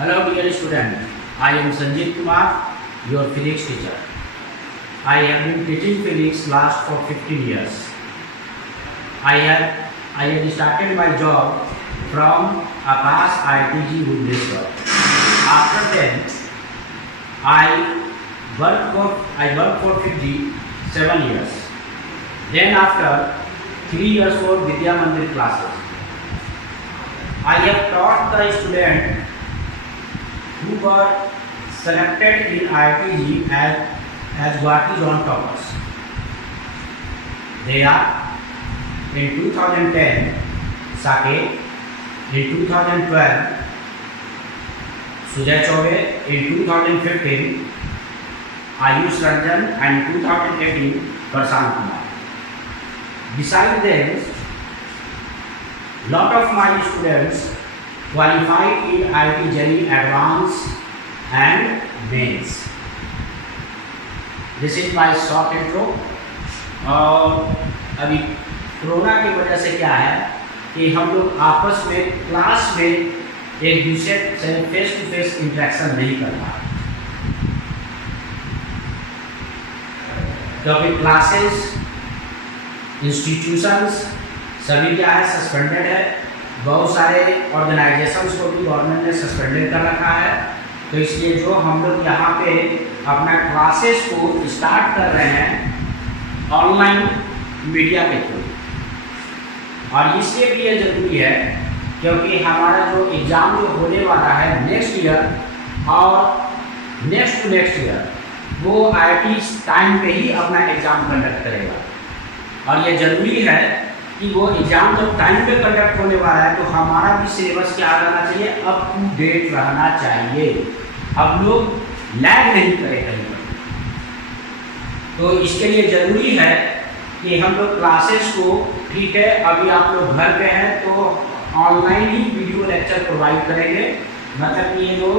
Hello dear student, I am Sanjeev Kumar, your physics teacher. I have been teaching physics last for 15 years. I had started my job from Akash IITG Bhubaneswar. After that, I worked for 57 years. Then after 3 years for Vidya Mandir classes. I have taught the students who were selected in IITG as Guwahati Zone toppers. They are in 2010 Saket, in 2012 Sujay Chaube, in 2015 Ayush Ranjan, and 2018 Prashant Kumar. Besides this, lot of my students qualified in IIT JEE Advanced and Mains. This is my short intro. और अभी corona की वजह से क्या है कि हम लोग आपस में क्लास में एक दूसरे से फेस टू फेस इंटरेक्शन नहीं कर पा रहे, क्योंकि क्लासेस, इंस्टीट्यूशंस सभी क्या है, सस्पेंडेड है। बहुत सारे ऑर्गेनाइजेशंस को भी गवर्नमेंट ने सस्पेंडेड कर रखा है। तो इसलिए जो हम लोग यहाँ पे अपना क्लासेस को स्टार्ट कर रहे हैं ऑनलाइन मीडिया के थ्रू, और इसलिए भी ये ज़रूरी है क्योंकि हमारा जो एग्ज़ाम जो होने वाला है नेक्स्ट ईयर और नेक्स्ट टू नेक्स्ट ईयर, वो IIT टाइम पे ही अपना एग्ज़ाम कंडक्ट करेगा। और ये ज़रूरी है कि वो एग्ज़ाम जब टाइम पे कंडक्ट होने वाला है तो हमारा भी सिलेबस क्या रहना चाहिए, अप टू डेट रहना चाहिए। हम लोग लैग नहीं करें कहीं पर। तो इसके लिए ज़रूरी है कि हम लोग क्लासेस को, ठीक है अभी आप लोग घर पे हैं तो ऑनलाइन ही वीडियो लेक्चर प्रोवाइड करेंगे। मतलब कि ये जो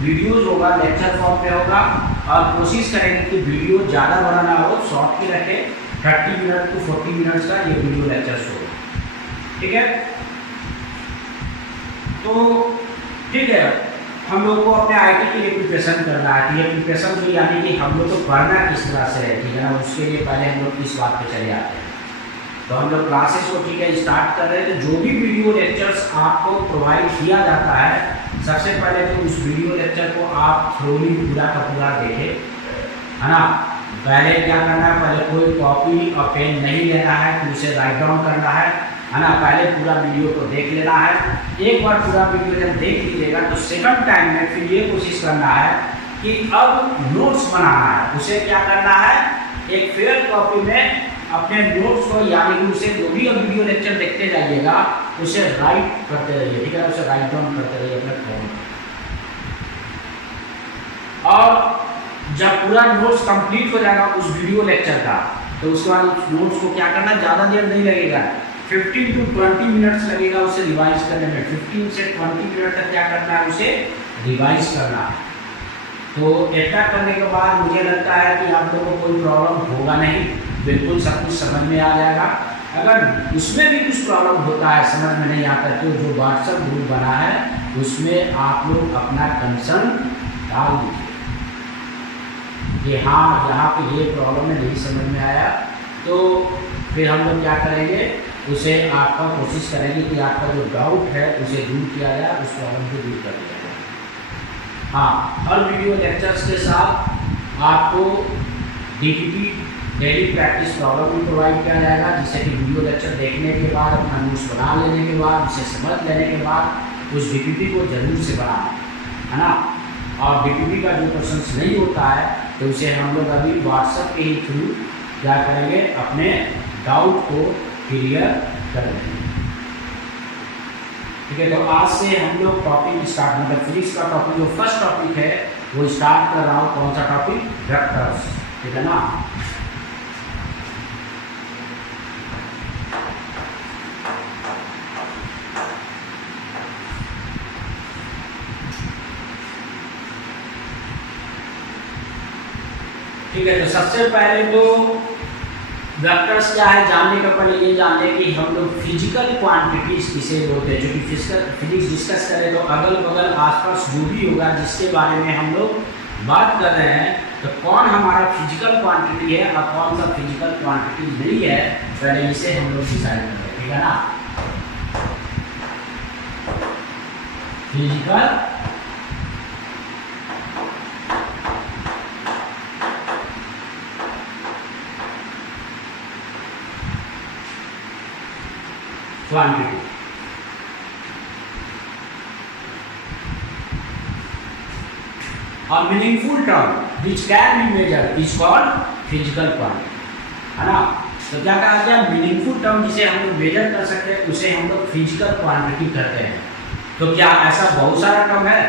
वीडियोज़ होगा लेक्चर फॉर्म पे होगा, और कोशिश करेंगे कि वीडियो ज़्यादा बड़ा ना हो, शॉर्ट ही रखें। 30 मिनट टू 40 मिनट्स का ये वीडियो लेक्चर शो, ठीक है। तो ठीक है, हम लोग को अपने IIT के लिए प्रिपरेशन करना है। तो ये प्रिपरेशन भी यानी कि हम लोग को पढ़ना किस तरह से है, ठीक है ना। उसके लिए पहले हम लोग इस बात पे चले आते हैं। तो हम लोग क्लासेस को ठीक है स्टार्ट कर रहे हैं। तो जो भी वीडियो लेक्चर्स आपको प्रोवाइड किया जाता है, सबसे पहले तो उस वीडियो लेक्चर को आप थ्रोली पूरा का पूरा देखें, है ना। पहले क्या करना है, पहले कोई कॉपी और पेन नहीं लेना है, फिर उसे राइट डाउन करना है ना। पहले पूरा वीडियो को देख लेना है। एक बार पूरा वीडियो जब देख लीजिएगा तो सेकंड टाइम में फिर ये कोशिश करना है कि अब नोट्स बनाना है। उसे क्या करना है, एक फेयर कॉपी में अपने नोट्स को, यानी कि उसे जो भी वीडियो लेक्चर देखते जाइएगा उसे राइट करते रहिए, ठीक है, उसे राइट डाउन करते रहिए अपने फोन। और जब पूरा नोट्स कंप्लीट हो जाएगा उस वीडियो लेक्चर का, तो उसके बाद उस नोट्स को क्या करना, ज़्यादा देर नहीं लगेगा, 15 to 20 मिनट्स लगेगा उसे रिवाइज करने में। 15 से 20 मिनट तक क्या करना है, उसे रिवाइज करना है। तो ऐसा करने के बाद मुझे लगता है कि आप लोगों को कोई प्रॉब्लम होगा नहीं, बिल्कुल सब कुछ समझ में आ जाएगा। अगर उसमें भी कुछ प्रॉब्लम होता है, समझ में नहीं आता, तो जो व्हाट्सएप ग्रुप बना है उसमें आप लोग अपना कंसर्न डाल दीजिए कि हाँ यहाँ पे ये प्रॉब्लम है, नहीं समझ में आया। तो फिर हम लोग क्या करेंगे, उसे आपका कोशिश करेंगे कि आपका जो डाउट है उसे दूर किया जाए, उस प्रॉब्लम को दूर कर दिया जाए। हाँ, हर वीडियो लेक्चर्स के साथ आपको DPP डेली प्रैक्टिस प्रॉब्लम भी प्रोवाइड किया जाएगा, जिससे कि वीडियो लेक्चर देखने के बाद, अपना नोट्स बना लेने के बाद, उसे समझ लेने के बाद उस DPP को जरूर से बनाना, है ना। और DPP का जो क्वेश्चन नहीं होता है तो उसे हम लोग अभी व्हाट्सएप के ही थ्रू क्या करेंगे, अपने डाउट को क्लियर कर लेंगे, ठीक है। तो आज से हम लोग टॉपिक स्टार्ट, मतलब फिजिक्स का टॉपिक जो फर्स्ट टॉपिक है वो स्टार्ट कर रहा हूँ। कौन सा टॉपिक, वेक्टर्स, ठीक है ना। ठीक है, तो सबसे पहले तो वेक्टर्स क्या है जानने का पहले ये जान लें कि हम लोग फिजिकल क्वांटिटीज किसे बोलते हैं। जो कि फिजिक्स डिस्कस करें तो अगल बगल आसपास जो भी होगा जिसके बारे में हम लोग बात कर रहे हैं, तो कौन हमारा फिजिकल क्वांटिटी है और कौन सा फिजिकल क्वांटिटी नहीं है, पहले इसे हम लोग डिसाइड करते हैं, ठीक है ना। फिजिकल क्वांटिटी और meaningful term which can be measured is called physical quantity, है ना। तो क्या कहा गया, मीनिंगफुल टर्म जिसे हम लोग मेजर कर सकते हैं उसे हम लोग फिजिकल क्वांटिटी कहते हैं। तो क्या ऐसा बहुत सारा टर्म है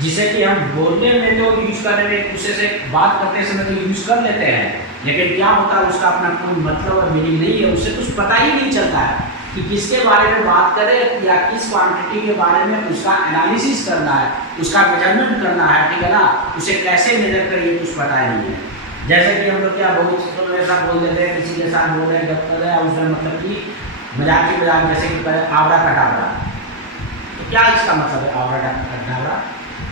जिसे कि हम बोलने में तो यूज करने में एक दूसरे से बात करते समय तो यूज कर लेते हैं, लेकिन क्या होता है उसका अपना कोई मतलब और मीनिंग नहीं है, उससे कुछ पता ही नहीं चलता है कि किसके बारे में बात करें या किस क्वांटिटी के बारे में उसका एनालिसिस करना है, उसका मेजरमेंट करना है, ठीक है ना। उसे कैसे मेजर करिए कुछ पता ही नहीं है। जैसे कि हम लोग क्या बहुत ऐसा बोल देते हैं, किसी के साथ बोल रहे हैं जब कर रहे हैं उसमें मतलब कि मजाक की मजाक, जैसे कि आवड़ा कटावड़ा, तो क्या इसका मतलब है आवड़ा कटावड़ा,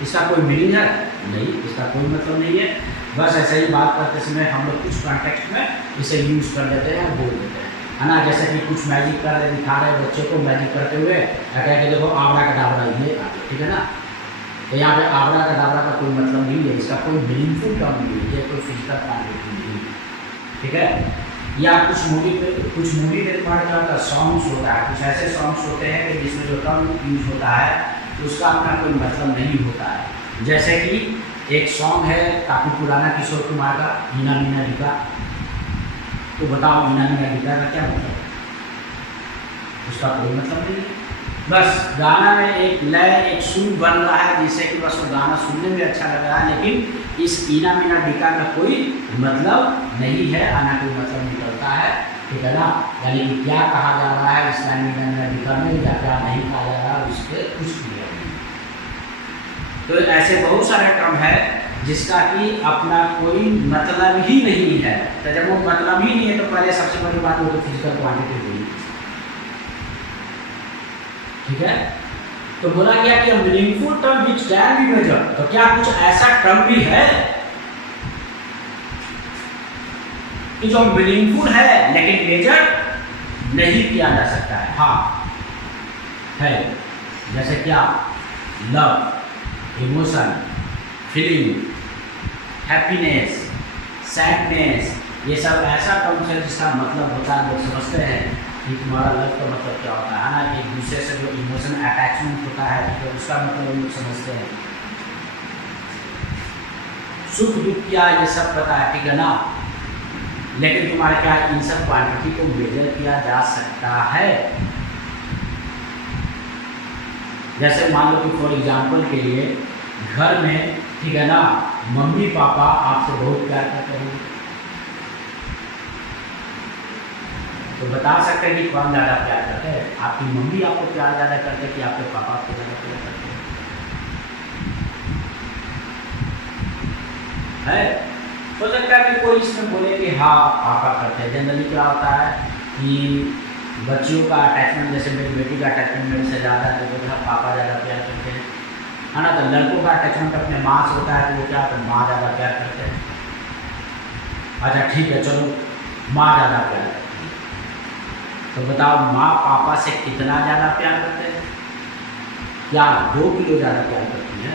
इसका कोई मीनिंग है नहीं, इसका कोई मतलब नहीं है। बस ऐसे ही बात करते समय हम लोग कुछ कॉन्टेक्स्ट में इसे यूज कर लेते हैं और बोल देते हैं, है ना। जैसे कि कुछ मैजिक कर रहे दिखा रहे बच्चे को मैजिक करते हुए, कह के देखो आवड़ा कटावड़ा ये आ गया, ठीक है ना। तो यहाँ पे आवड़ा कटावड़ा का कोई मतलब नहीं है, इसका कोई मीनिंगफुल टर्म नहीं है, कोई फिजिकल क्वांटिटी नहीं है, ठीक है। या कुछ मूवी में तुम्हारे क्या होता है, सॉन्ग्स होता है, कुछ ऐसे सॉन्ग्स होते हैं कि जिसमें जो टर्म यूज होता है तो उसका अपना कोई मतलब नहीं होता है। जैसे कि एक सॉन्ग है काफ़ी पुराना किशोर कुमार का, मीना मीना ढिका, तो बताओ मीना मीना ढिका का क्या मतलब, उसका कोई मतलब नहीं है। बस गाना में एक लय एक सुर बन रहा है जिससे कि बस वो गाना सुनने में अच्छा लग रहा है, लेकिन इस मीना मीना ढिका का कोई मतलब नहीं है, आना कोई मतलब निकलता है, ठीक है ना। यानी कि क्या कहा जा रहा है इस लाइन मीना मीना ढिका में या क्या नहीं कहा जा रहा है उसके कुछ क्लियर नहीं। तो ऐसे बहुत सारे टर्म है जिसका कि अपना कोई मतलब ही नहीं है। तो जब वो मतलब ही नहीं है तो पहले सबसे बड़ी बात वो तो फिजिकल क्वांटिटी हुई, ठीक है। तो बोला गया कि meaningful term which can be measured, तो क्या कुछ ऐसा टर्म भी है कि जो मीनिंगफुल है लेकिन मेजर नहीं किया जा सकता है? हाँ है, जैसे क्या, love, emotion, feeling, happiness, sadness, ये सब ऐसा टर्म्स है जिसका मतलब होता है, लोग समझते हैं कि तुम्हारा लव का मतलब क्या होता है ना, एक दूसरे से जो इमोशन अटैचमेंट होता है तो उसका मतलब हम लोग समझते हैं। सुख दुख क्या ये सब पता है, ठीक है ना। लेकिन तुम्हारे क्या इन सब क्वांटिटी को मेजर किया जा सकता है? जैसे मान लो कि फॉर एग्जाम्पल के लिए घर में, ठीक है ना, मम्मी पापा आपसे बहुत प्यार करते हैं, तो बता सकते हैं कि कौन ज़्यादा प्यार करते हैं, आपकी मम्मी आपको प्यार ज़्यादा करते हैं कि आपके पापा आपको ज़्यादा प्यार करते हैं? है हो सकता है कि कोई इसमें बोले कि हाँ पापा करते हैं। जनरली क्या होता है कि बच्चियों का अटैचमेंट, जैसे मेरी बेटी का अटैचमेंट मेरे से ज़्यादा है तो बोला पापा ज़्यादा प्यार करते हैं, है ना। तो लड़कों का अटैचमेंट अपने माँ से होता है तो वो क्या, तो माँ ज़्यादा प्यार करते हैं। अच्छा ठीक है, चलो माँ ज़्यादा प्यार करती है, तो बताओ माँ पापा से कितना ज़्यादा प्यार करते हैं? क्या 2 किलो ज़्यादा प्यार करती है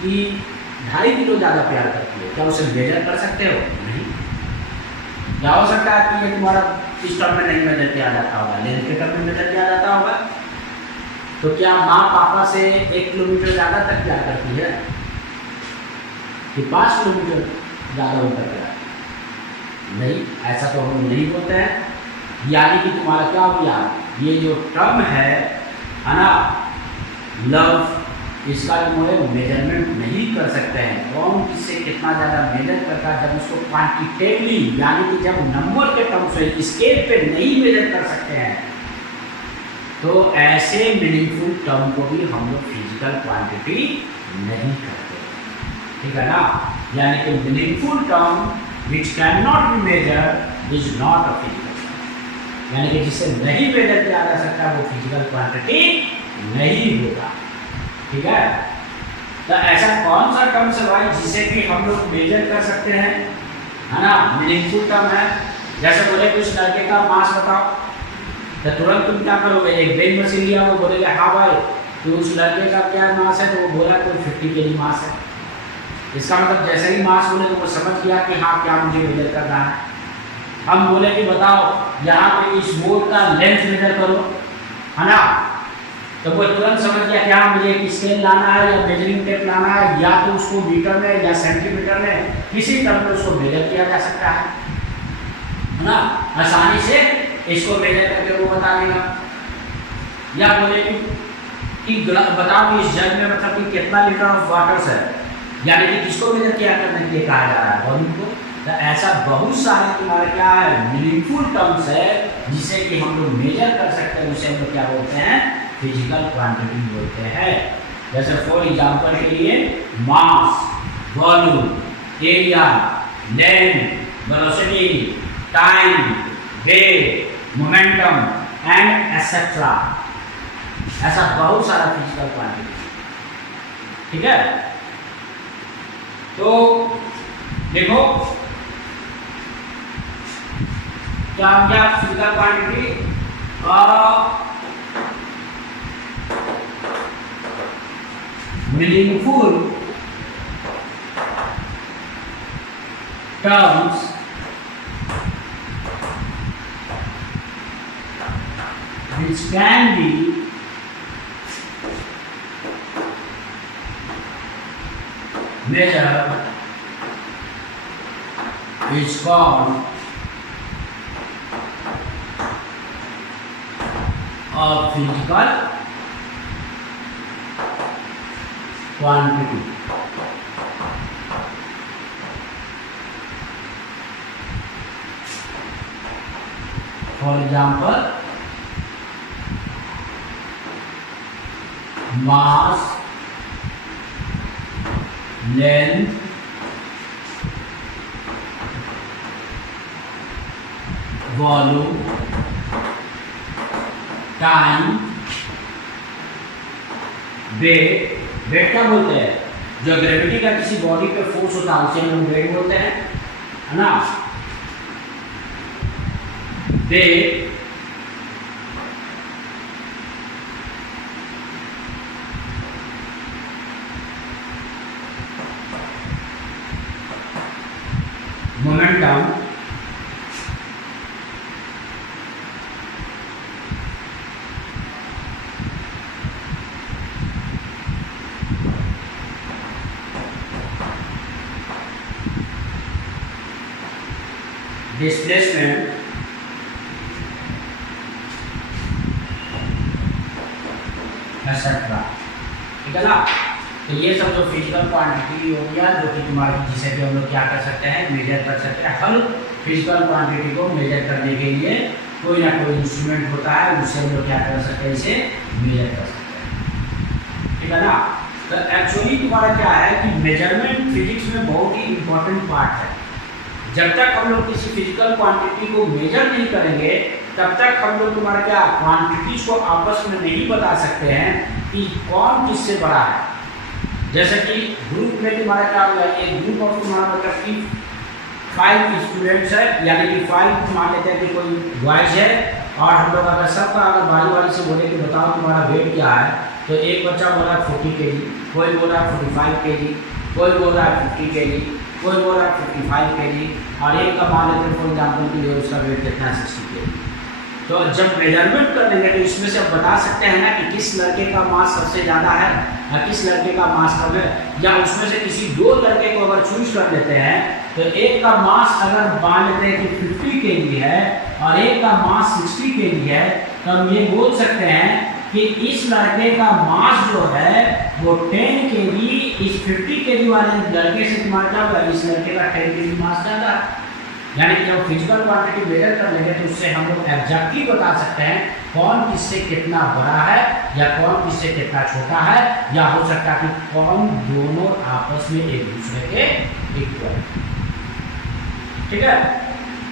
कि 2.5 किलो ज़्यादा प्यार करती है? क्या उसे मेजर कर सकते हो? नहीं। क्या हो सकता है कि ये तुम्हारा इस टर्म में नहीं मेजर किया जाता होगा, लेकिन के टर्म में मेजर किया जाता होगा। तो क्या माँ पापा से 1 किलोमीटर ज़्यादा तक प्यार करती है कि 5 किलोमीटर ज़्यादा उनका प्यार? नहीं, ऐसा तो हम नहीं बोलते हैं। यानी कि तुम्हारा क्या हो गया, ये जो टर्म है ना लव, इसका तुम मेजरमेंट नहीं कर सकते हैं। कौन किससे कितना ज़्यादा मेजर करता है, जब उसको क्वांटिटेटिवली यानी कि जब नंबर के टर्म से स्केल पे नहीं मेजर कर सकते हैं तो ऐसे मीनिंगफुल टर्म को भी हम लोग फिजिकल क्वांटिटी नहीं करते, ठीक है ना। यानी कि meaningful term which cannot be measured is not a physical quantity, यानी कि जिसे नहीं मेजर किया जा सकता वो फिजिकल क्वांटिटी नहीं होगा। ठीक है, तो ऐसा कौन सा टर्म है भाई जिसे कि हम लोग मेजर कर सकते हैं, है ना, मीनिंगफुल टर्म है। जैसे बोले कुछ लड़के का मास बताओ, तो तुरंत तुम क्या करोगे, एक वेइंग मशीन लिया, वो बोलेगा हाँ भाई तो उस लड़के का क्या मास है, तो वो बोला कोई 50 kg मास है। इसका मतलब जैसे ही मास बोले तो वो समझ गया कि हाँ क्या मुझे मेजर करना है। हम बोले कि बताओ यहाँ पे इस बोर्ड का लेंथ मेजर करो, है ना, तो वो तुरंत समझ गया कि हाँ मुझे एक स्केल लाना है या मेजरिंग टेप लाना है, या तो उसको मीटर में या सेंटीमीटर में किसी टर्म में उसको मेजर किया जा सकता है ना, आसानी से इसको मेजर करके वो बता देगा। या बोले कि बताओ कि इस जग में मतलब कि कितना लीटर ऑफ वाटर है, यानी कि किसको मेजर किया करने के लिए कहा जा रहा है, वॉल्यूम को। तो ऐसा बहुत सारे तुम्हारे क्या है मीनिंगफुल टर्म्स है जिसे कि हम लोग मेजर कर सकते हैं, उसे हम लोग क्या बोलते हैं, फिजिकल क्वांटिटी बोलते हैं। जैसे फॉर एग्जांपल के लिए mass, volume, area, length, velocity, time, weight, momentum and etcetera, ऐसा बहुत सारा फिजिकल क्वांटिटी। ठीक है, तो देखो क्या क्या physical quantity meaningful terms which can be measured is called a physical quantity. For example, mass, length, volume, time, weight. Weight क्या बोलते हैं, जो ग्रेविटी का किसी बॉडी पे फोर्स होता है उसे हम वेट बोलते हैं, है ना। Weight, momentum, displacement, etcetera. ठीक है ना, तो ये सब जो फिजिकल क्वांटिटी हो गया जो कि तुम्हारी, जिसे भी हम लोग क्या कर सकते हैं, मेजर कर सकते हैं। हर फिजिकल क्वांटिटी को मेजर करने के लिए कोई ना कोई इंस्ट्रूमेंट होता है, उससे हम लोग क्या कर सकते हैं, इसे मेजर कर सकते हैं। ठीक है ना, तो एक्चुअली तुम्हारा क्या है कि मेजरमेंट फिजिक्स में बहुत ही इंपॉर्टेंट पार्ट है। जब तक हम लोग किसी फिजिकल क्वांटिटी को मेजर नहीं करेंगे तब तक हम लोग तुम्हारा क्या क्वांटिटीज को आपस में नहीं बता सकते हैं कि कौन किससे बड़ा है। जैसे कि ग्रुप में तुम्हारा क्या हुआ, एक ग्रुप ऑफ तुम्हारा मतलब कि 5 स्टूडेंट्स है, यानी कि 5 मान लेते हैं कि कोई बॉयज है, और हम लोग अगर सबका अगर बारी बारी से बोले कि बताओ तुम्हारा वेट क्या है, तो एक बच्चा बोल रहा है 40 kg, कोई बोल रहा है 45 kg, कोई बोल रहा है 50 kg, कोई बोल रहा है 55 kg, और एक का मान लेते हैं फॉर एग्जाम्पल के लिए उसका वेट कितना है 60 kg। तो जब मेजरमेंट कर लेंगे तो इसमें से आप बता सकते हैं ना कि किस लड़के का मास सबसे ज़्यादा है या किस लड़के का मास कम है, या उसमें से किसी 2 लड़के को अगर चूज कर लेते हैं तो एक का मास अगर मान लेते हैं कि 50 kg है और एक का मास 60 kg है, तो हम ये बोल सकते हैं कि इस लड़के का मास जो है वो 10 kg इस 50 kg वाले लड़के से तुम्हारा क्या होगा, इस लड़के का 10 kg मास ज़्यादा है। यानी कि जब फिजिकल क्वांटिटी मेजर कर लेंगे तो उससे हम लोग एग्जैक्टली बता सकते हैं कौन किससे कितना बड़ा है या कौन किससे कितना छोटा है, या हो सकता है कि कौन दोनों आपस में एक दूसरे के इक्वल। ठीक है।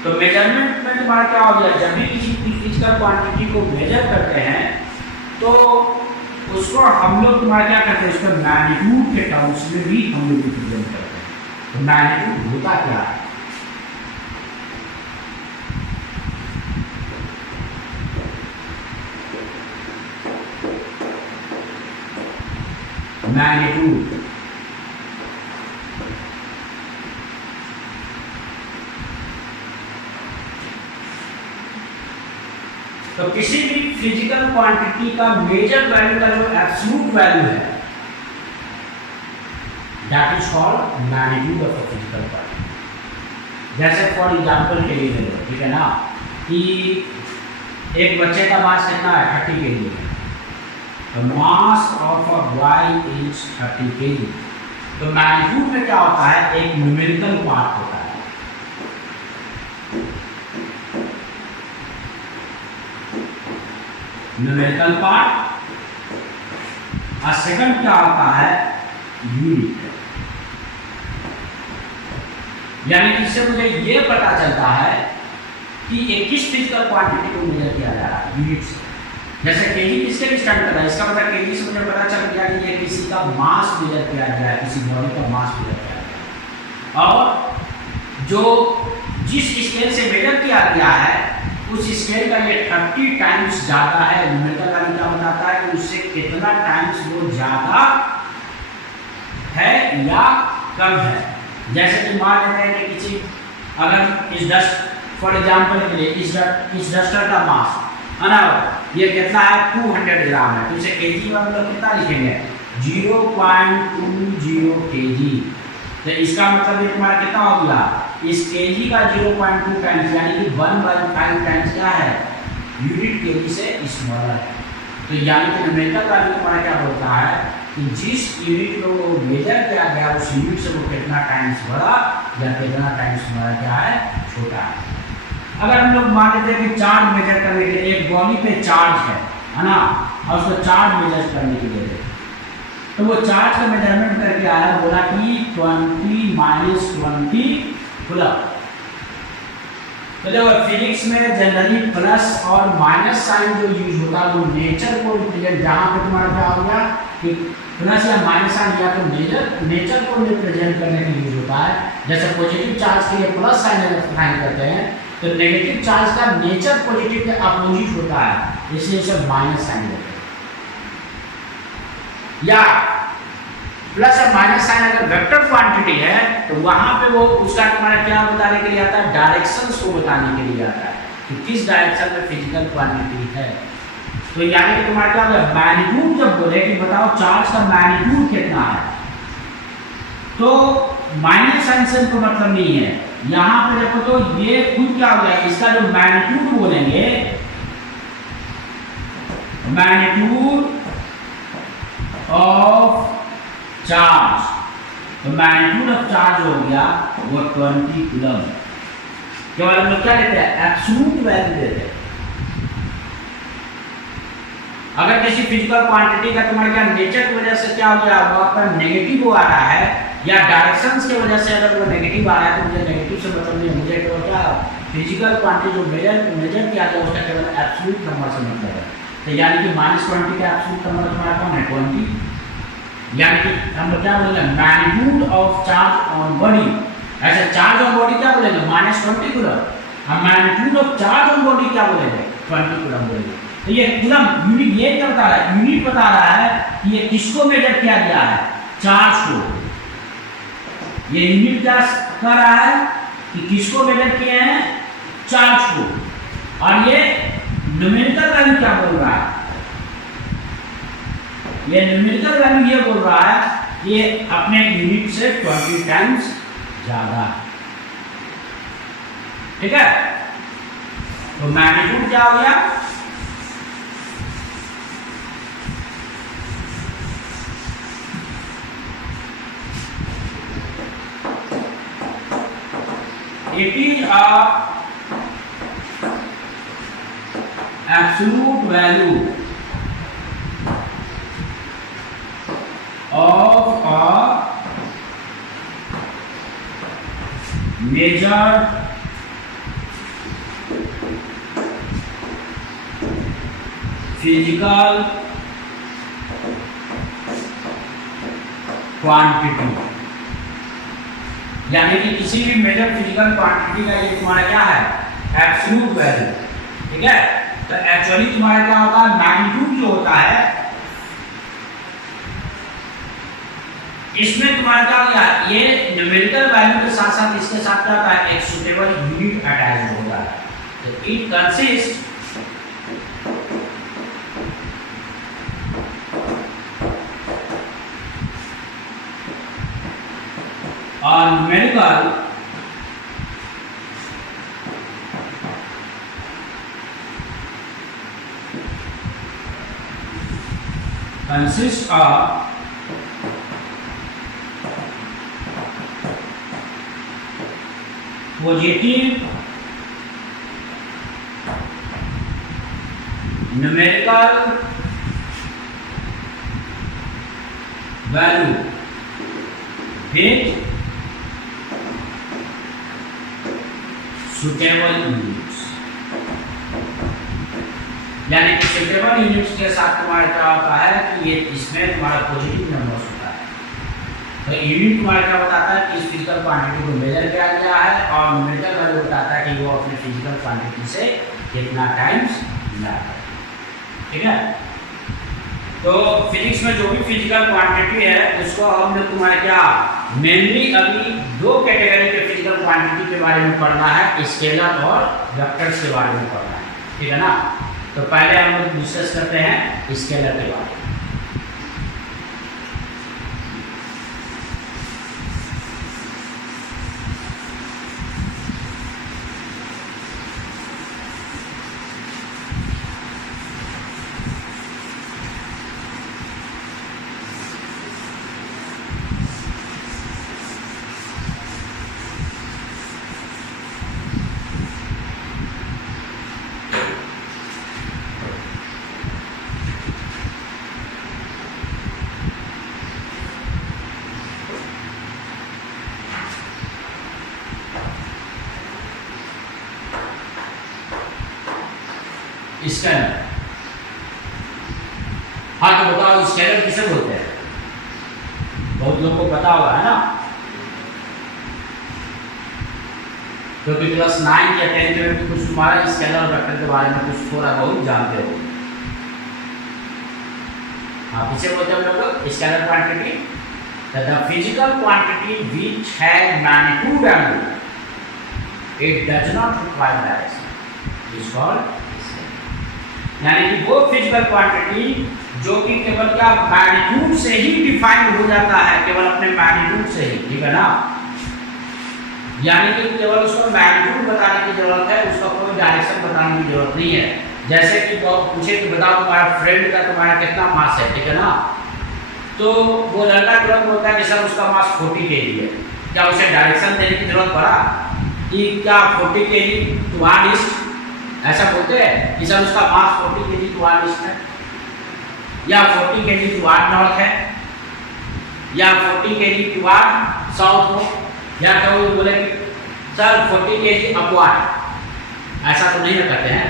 तो मेजरमेंट में तुम्हारा क्या हो गया, जब भी किसी फिजिकल क्वांटिटी को मेजर करते हैं तो उसको हम लोग तुम्हारा क्या करते हैं, उसका मैग्नीट्यूड के टर्म्स में भी हम लोग रिप्रेजेंट करते हैं। तो मैग्नीट्यूड होता क्या है, मैग्नीट्यूड तो किसी भी फिजिकल क्वांटिटी का मेजर वैल्यू का जो एब्सोल्यूट वैल्यू है that is called magnitude of a physical quantity. जैसे फॉर एग्जांपल के लिए ले लो, ठीक है ना, कि एक बच्चे का मास कितना है 30 kg है, तो mass of a boy is 30 kg। तो मैग्नीट्यूड में क्या होता है, एक न्यूमेरिकल पार्ट होता है, न्यूमेरिकल पार्ट, और सेकंड क्या होता है, यूनिट। यानी इससे मुझे ये पता चलता है कि एक किस फिजिकल क्वांटिटी को मेजर किया जा रहा है यूनिट से। जैसे केजी किसके लिए स्टैंड कर रहा है, इसका मतलब केजी से मुझे पता चल गया कि ये किसी का मास मेजर किया गया है, किसी बॉडी का मास मेजर किया गया है। और जो जिस स्केल से मेजर किया गया है उस स्केल का ये 30 टाइम्स ज़्यादा है। न्यूमेरिकल वैल्यू क्या बताता है कि उससे कितना टाइम्स वो ज़्यादा है या कम है। जैसे कि मान लेते हैं कि किसी अगर इस डस्ट फॉर एग्जाम्पल के लिए इस डस्टर का मास है ना, ये कितना है 200 ग्राम है, तो इसे केजी में हम लोग कितना लिखेंगे 0.20 kg। तो इसका मतलब ये तुम्हारा कितना हो गया, इस केजी का 0.2 टाइम्स यानी कि 1/5 टाइम्स क्या है, यूनिट केजी से स्मॉलर है। तो यानी कि न्यूमेरिकल वैल्यू तुम्हारा क्या बोलता है कि जिस यूनिट को मेजर किया गया उस यूनिट से वो कितना टाइम्स बड़ा या कितना टाइम्स तुम्हारा क्या है, छोटा है। अगर हम लोग मान लेते हैं कि चार्ज मेजर करने के लिए एक बॉडी पे चार्ज है ना, और उसको चार्ज मेजर करने के लिए तो वो चार्ज का मेजरमेंट करके आया, बोला कि 20 - 20 कूलम। तो देखो फिजिक्स में जनरली प्लस और माइनस साइन जो यूज होता है वो नेचर को रिप्रेजेंट, जहाँ पे तुम्हारा क्या हो गया कि प्लस या माइनस साइन या तो नेचर को रिप्रेजेंट करने के लिए यूज होता है। जैसे पॉजिटिव चार्ज के लिए प्लस साइन अगर फाइन करते हैं तो नेगेटिव चार्ज का नेचर पॉजिटिव के अपोजिट होता है, इसलिए इसे माइनस साइन देते हैं। या प्लस और माइनस साइन अगर वेक्टर क्वांटिटी है तो वहां पे वो उसका तुम्हारा क्या बताने के लिए आता है, डायरेक्शंस को बताने के लिए आता है कि किस डायरेक्शन में फिजिकल क्वांटिटी है। तो यानी कि तुम्हारा क्या होगा, मैग्नीट्यूड जब बोले कि बताओ चार्ज का मैग्नीट्यूड कितना है, तो माइनस साइन से तो मतलब नहीं है। यहाँ पे देखो तो ये खुद क्या हो गया, इसका जो मैग्नीट्यूड बोलेंगे, मैग्नीट्यूड ऑफ चार्ज, तो मैग्नीट्यूड ऑफ चार्ज हो गया वो 20 कूलम। केवल हम लोग क्या लेते हैं, एब्सोल्यूट वैल्यू लेते हैं। अगर किसी फिजिकल क्वांटिटी का तुम्हारे क्या नेचर की वजह से क्या हो गया, वो आपका नेगेटिव आ रहा है या डायरेक्शंस की वजह से अगर वो नेगेटिव आ रहा है तो मुझे नेगेटिव से मतलब नहीं है, मुझे केवल क्या फिजिकल क्वांटिटी जो मेजर किया गया उसका केवल एब्सोल्यूट नंबर से मतलब है। तो यानी कि -20 का एब्सोल्यूट नंबर तुम्हारा कौन है, 20। यानी कि हम लोग क्या बोलेंगे, magnitude of charge on body. ऐसे चार्ज ऑन बॉडी क्या बोलेंगे, -20 कूलम। हम magnitude of charge on body क्या बोलेंगे, 20 कूलम बोलेंगे। तो ये कूलम यूनिट ये क्या बता रहा है, यूनिट बता रहा है कि ये किसको मेजर किया गया है, चार्ज को। ये यूनिट क्या कर रहा है कि किसको मेजर किए हैं, चार्ज को। और ये न्यूमेरिकल वैल्यू क्या बोल रहा है, ये न्यूमेरिकल वैल्यू ये बोल रहा है ये अपने यूनिट से 20 टाइम्स ज्यादा है। ठीक है, तो मैग्नीट्यूड क्या हो गया, it is a absolute value of a measured physical quantity, यानी कि किसी भी मेजर फिजिकल क्वांटिटी का ये तुम्हारा क्या है, एब्सोल्यूट वैल्यू। ठीक है, तो एक्चुअली तुम्हारा क्या होता है, मैग्नीट्यूड जो होता है इसमें तुम्हारा क्या होगा, ये न्यूमेरिकल वैल्यू के साथ साथ इसके साथ क्या होता है, एक सुटेबल यूनिट अटैच होता है। तो it consist on numerical consists of positive numerical value with suitable units, यानी कि सुटेबल यूनिट्स के साथ तुम्हारा क्या होता है कि ये इसमें तुम्हारा पॉजिटिव नंबर्स होता है। तो यूनिट तुम्हारा क्या बताता है कि इस फिजिकल क्वांटिटी को मेजर किया गया है, और न्यूमेरिकल वैल्यू बताता है कि वो अपने फिजिकल क्वांटिटी से कितना टाइम्स मिला है। ठीक है, तो फिजिक्स में जो भी फिजिकल क्वांटिटी है उसको हम लोग तुम्हारे क्या मेनली अभी दो कैटेगरी के फिजिकल क्वांटिटी के बारे में पढ़ना है, स्केलर और वेक्टर्स के बारे में पढ़ना है। ठीक है ना, तो पहले हम लोग डिस्कस करते हैं स्केलर के बारे में। स्केलर, हाँ तो बताओ स्केलर किसे बोलते हैं, बहुत लोगों को पता होगा है ना, क्योंकि क्लास 9 या 10 में कुछ तुम्हारा स्केलर और वेक्टर के बारे में कुछ थोड़ा बहुत जानते हो। हाँ, किसे बोलते हैं हम लोग scalar quantity, the physical quantity which has magnitude and it does not require direction is called, यानी कि वो फिजिकल क्वांटिटी जो कि केवल क्या मैग्नीट्यूड से ही डिफाइन हो जाता है, केवल अपने मैग्नीट्यूड से ही। ठीक है ना, यानी कि केवल उसको मैग्नीट्यूड बताने की जरूरत है, उसका कोई डायरेक्शन बताने की जरूरत नहीं है। जैसे कि पूछे कि बताओ तुम्हारा फ्रेंड का तुम्हारा कितना मास है, ठीक है ना, तो वो लड़का तुरंत बोलता है कि सर उसका मास 40 kg है। क्या उसे डायरेक्शन देने की जरूरत पड़ा कि क्या 40 kg तुम्हारा लिस्ट, ऐसा बोलते हैं कि सर उसका मास 40 kg तुम्हारा लिस्ट है, या 40 kg तुम्हारा नॉर्थ है, या 40 kg तुम्हारा साउथ हो, या तो वो बोले कि सर 40 kg अपवार्ड, ऐसा तो नहीं करते हैं।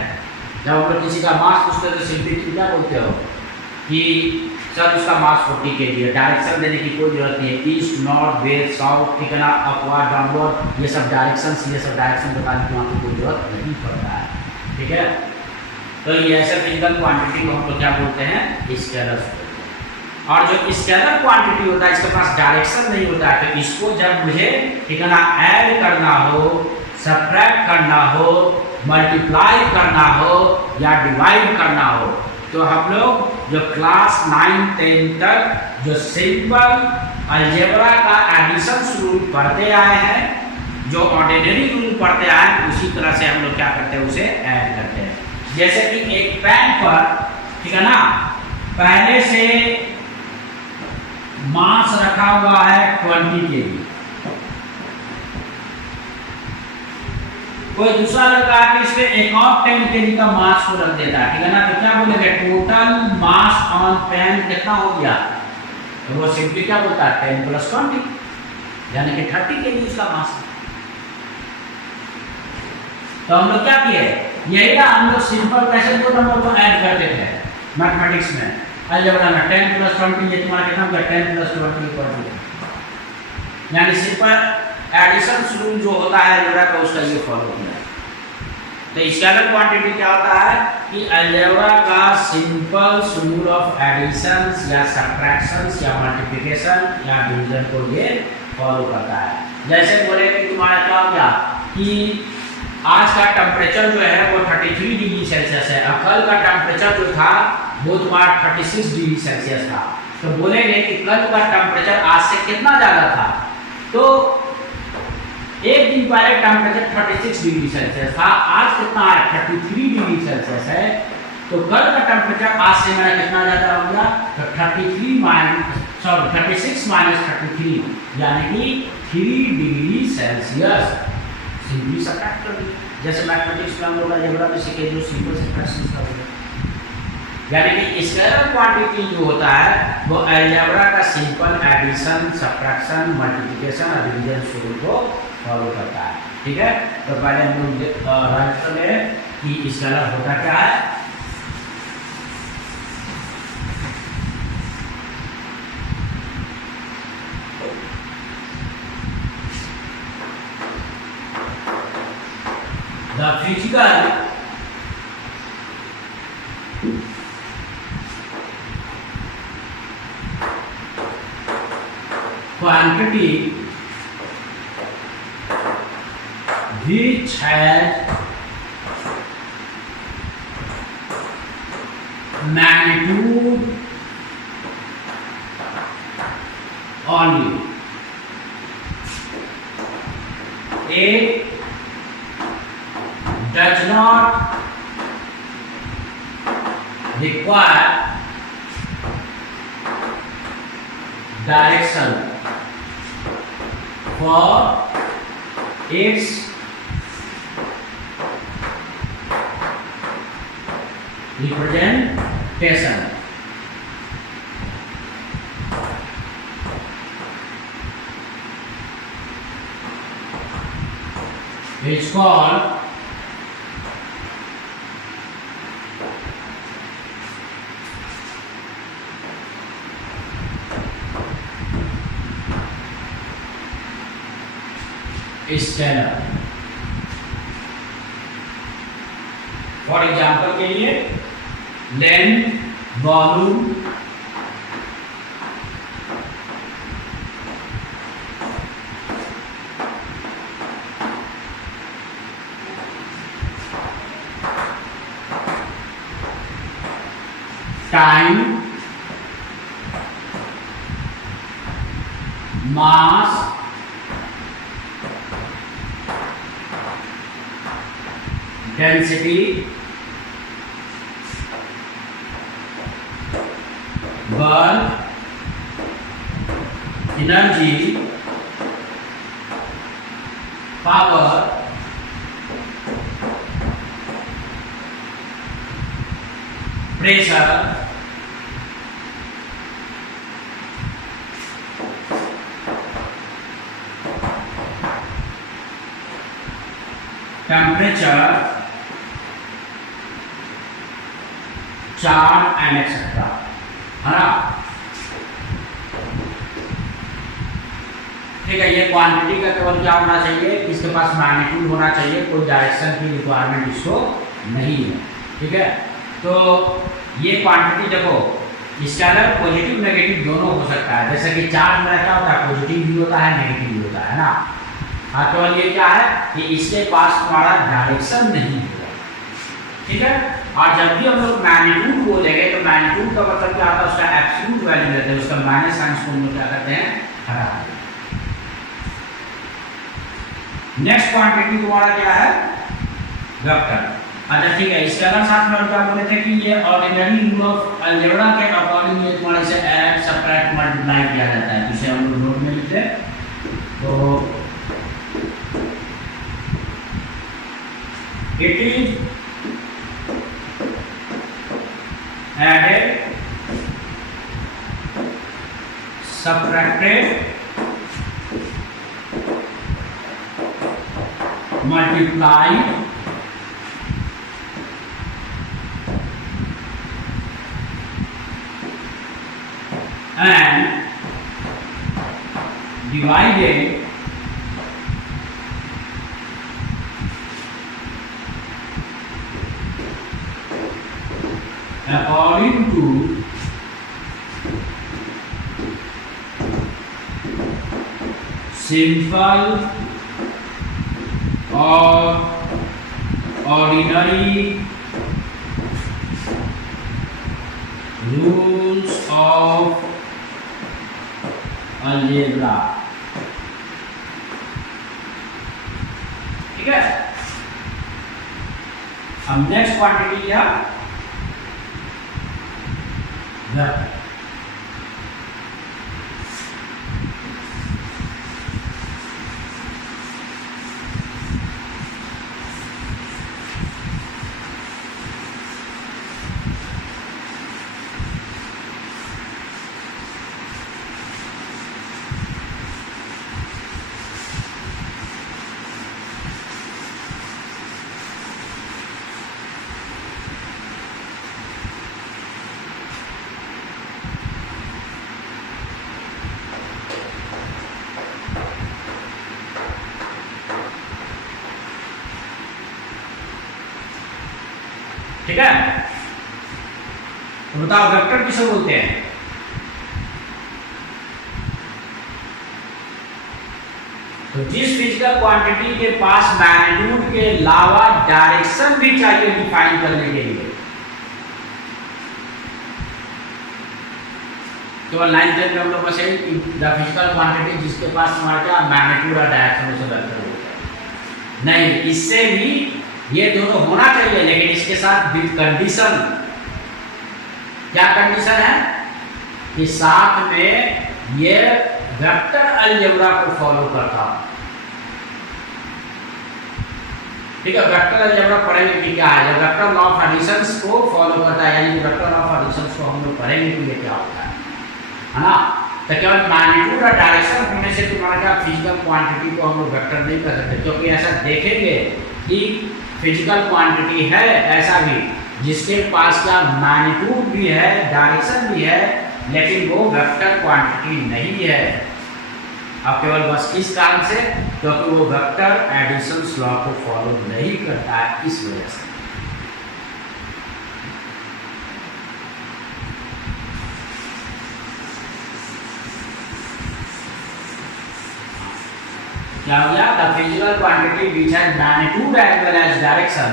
जब हम लोग किसी का मास पूछते हैं तो सिंपली क्या बोलते हो कि सर उसका मास 40 kg है, डायरेक्शन देने की कोई जरूरत नहीं है, ईस्ट नॉर्थ वेस्ट साउथ, ठीक है ना, अपवार्ड डाउनवर्ड, ये सब डायरेक्शन बताने की वहाँ पर कोई जरूरत नहीं पड़ता है। ठीक है, तो ये ऐसे फिजिकल क्वांटिटी को हम लोग क्या बोलते हैं, स्केलर। और जो स्केलर क्वांटिटी होता है इसके पास डायरेक्शन नहीं होता है, तो इसको जब मुझे ठीक है ना ऐड करना हो, सब्ट्रैक्ट करना हो, मल्टीप्लाई करना हो या डिवाइड करना हो, तो हम लोग जो क्लास 9-10 तक जो सिंपल अलजेब्रा का एडिशन रूल पढ़ते आए हैं, जो ऑर्डिनरी रूल पढ़ते आए हैं, उसी तरह से हम लोग क्या करते हैं, उसे ऐड करते हैं। जैसे कि एक पेन पर ठीक है ना पहले से मास रखा हुआ है 20 kg, कोई दूसरा लड़का आके इस पे एक और 10 kg का मास को रख देता है, ठीक है ना, तो क्या बोलेंगे, टोटल मास ऑन पेन कितना हो गया, तो वो सिंपली क्या बोलता है 10 + 20, यानी कि 30 kg उसका मास है। तो हम लोग क्या किए, यही ना हम लोग सिंपल पैसे दो नंबर को ऐड करते थे, मैथमेटिक्स में, अलजेब्रा में 10 + 20 ये तुम्हारा कितना होगा 10 + 20 = 2। यानी सिंपल एडिशन रूल जो होता है अलजेब्रा का उसका ये फॉलो किया। तो स्केलर क्वांटिटी क्या होता है कि अलजेब्रा का सिंपल रूल ऑफ एडिशंस या सब्ट्रैक्शंस या मल्टीप्लिकेशन या डिवीजन को ये फॉलो करता है। जैसे बोले कि तुम्हारा क्या हो गया कि आज का टेम्परेचर जो है वो 33 डिग्री सेल्सियस है, कल का टेम्परेचर जो था वो तुम्हारा 36 डिग्री सेल्सियस था। तो बोलेंगे कि कल का टेम्परेचर आज से कितना ज़्यादा था, तो एक दिन पहले टेम्परेचर 36 डिग्री सेल्सियस था, आज कितना है 33 डिग्री सेल्सियस है, तो कल का टेम्परेचर आज से मेरा कितना ज़्यादा हो गया, तो 36 - 33 यानी कि 3 डिग्री सेल्सियस। सिंपली सब्ट्रैक्ट कर दिया, जैसे मैथमेटिक्स में हम लोग अलजेब्रा में सीखे जो सिंपल सब्ट्रैक्शन का होगा। यानी कि स्केलर क्वांटिटी जो होता है वो अलजेब्रा का सिंपल एडिशन, सब्ट्रैक्शन, मल्टीप्लिकेशन और डिवीजन रूल को फॉलो करता है। ठीक है, तो पहले हम लोग राइट कर ले कि स्केलर होता क्या है। The physical quantity which has magnitude only, it does not require direction for its representation. It's called scalar. For example के लिए लेंथ, वॉल्यूम, टाइम, मास, डेंसिटी, बल, energy, power, pressure, temperature, charge and etcetera, है ना। ठीक है, ये quantity का केवल क्या होना चाहिए, इसके पास मैग्नीट्यूड होना चाहिए, कोई डायरेक्शन की रिक्वायरमेंट इसको नहीं है। ठीक है, तो ये क्वांटिटी देखो स्केलर पॉजिटिव नेगेटिव दोनों हो सकता है। जैसे कि चार्ज में क्या होता है, पॉजिटिव भी होता है नेगेटिव भी होता है ना। हाँ, केवल ये क्या है कि इसके पास तुम्हारा डायरेक्शन नहीं होगा। ठीक है, और जब भी हम लोग मैग्नीट्यूड बोलेंगे तो मैग्नीट्यूड का मतलब क्या होता है, उसका एब्सोल्यूट वैल्यू लेते हैं, उसका माइनस साइन को हम लोग क्या करते हैं, हटा देते हैं। नेक्स्ट क्वांटिटी तुम्हारा क्या है, वेक्टर। अच्छा ठीक है, इसके अलग साथ में क्या बोले थे कि ये ऑर्डिनरी रूल ऑफ अलजेब्रा के अकॉर्डिंग ये तुम्हारे से ऐड, सब्ट्रैक्ट, मल्टीप्लाई किया जाता है, जिसे हम लोग नोट में लिखते हैं। तो it is added, subtracted, multiplied, and divided according to simple or ordinary rules of algebra. ठीक है, अब नेक्स्ट क्वांटिटी क्या, वेक्टर। ठीक है, तो बताओ वेक्टर किसे बोलते हैं? तो जिस फिजिकल क्वांटिटी के पास मैग्नीट्यूड के अलावा डायरेक्शन भी चाहिए डिफाइन करने के लिए, तो लाइन टेन में हम लोग बसे द फिजिकल क्वांटिटी जिसके पास हमारा क्या मैग्नीट्यूड और डायरेक्शन से वेक्टर होता है। नहीं, इससे भी ये दोनों होना चाहिए, लेकिन इसके साथ विद कंडीशन। क्या कंडीशन है कि साथ में ये वेक्टर अलजेब्रा को फॉलो करता। ठीक है, वेक्टर अलजेब्रा पढ़ेंगे कि क्या है, जब वेक्टर लॉ ऑफ एडिशंस को फॉलो करता है, यानी वेक्टर लॉ ऑफ एडिशंस को हम लोग पढ़ेंगे कि ये क्या होता है ना। तो केवल मैग्नीट्यूड और डायरेक्शन होने से तुम्हारा क्या फिजिकल क्वांटिटी को हम लोग वेक्टर नहीं कर सकते, क्योंकि ऐसा देखेंगे कि फिजिकल क्वांटिटी है ऐसा भी जिसके पास क्या मैग्नीट्यूड भी है, डायरेक्शन भी है, लेकिन वो वेक्टर क्वांटिटी नहीं है। अब केवल बस इस कारण से, क्योंकि वो वेक्टर एडिशंस लॉ को फॉलो नहीं करता है, इस वजह से। क्या हो गया, the physical quantity which has magnitude as well as direction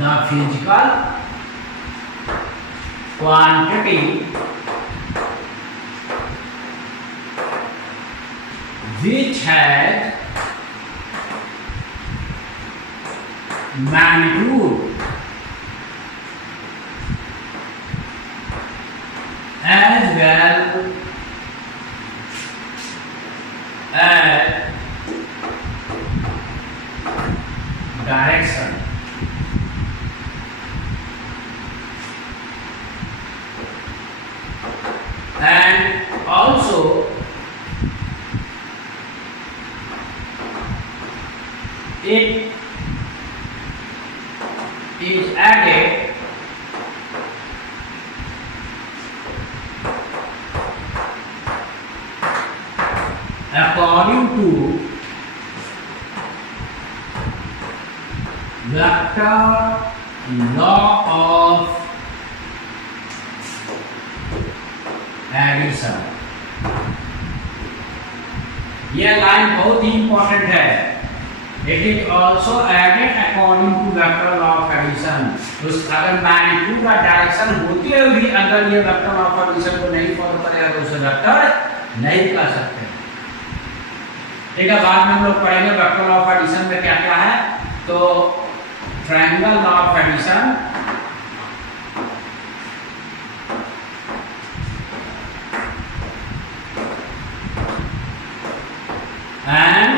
the physical quantity which has magnitude as well as direction and also it is added according to vector law of addition. यह line बहुत ही important है। It is also added according to vector law of addition. अगर magnitude का direction होते हुए भी अगर ये वेक्टर लॉ ऑफ एडिशन को नहीं फॉलो करेगा तो उसे वेक्टर नहीं कर सकते। ठीक है, बाद में हम लोग पढ़ेंगे वेक्टर लॉ ऑफ एडिशन में क्या क्या है। तो triangle law of addition, and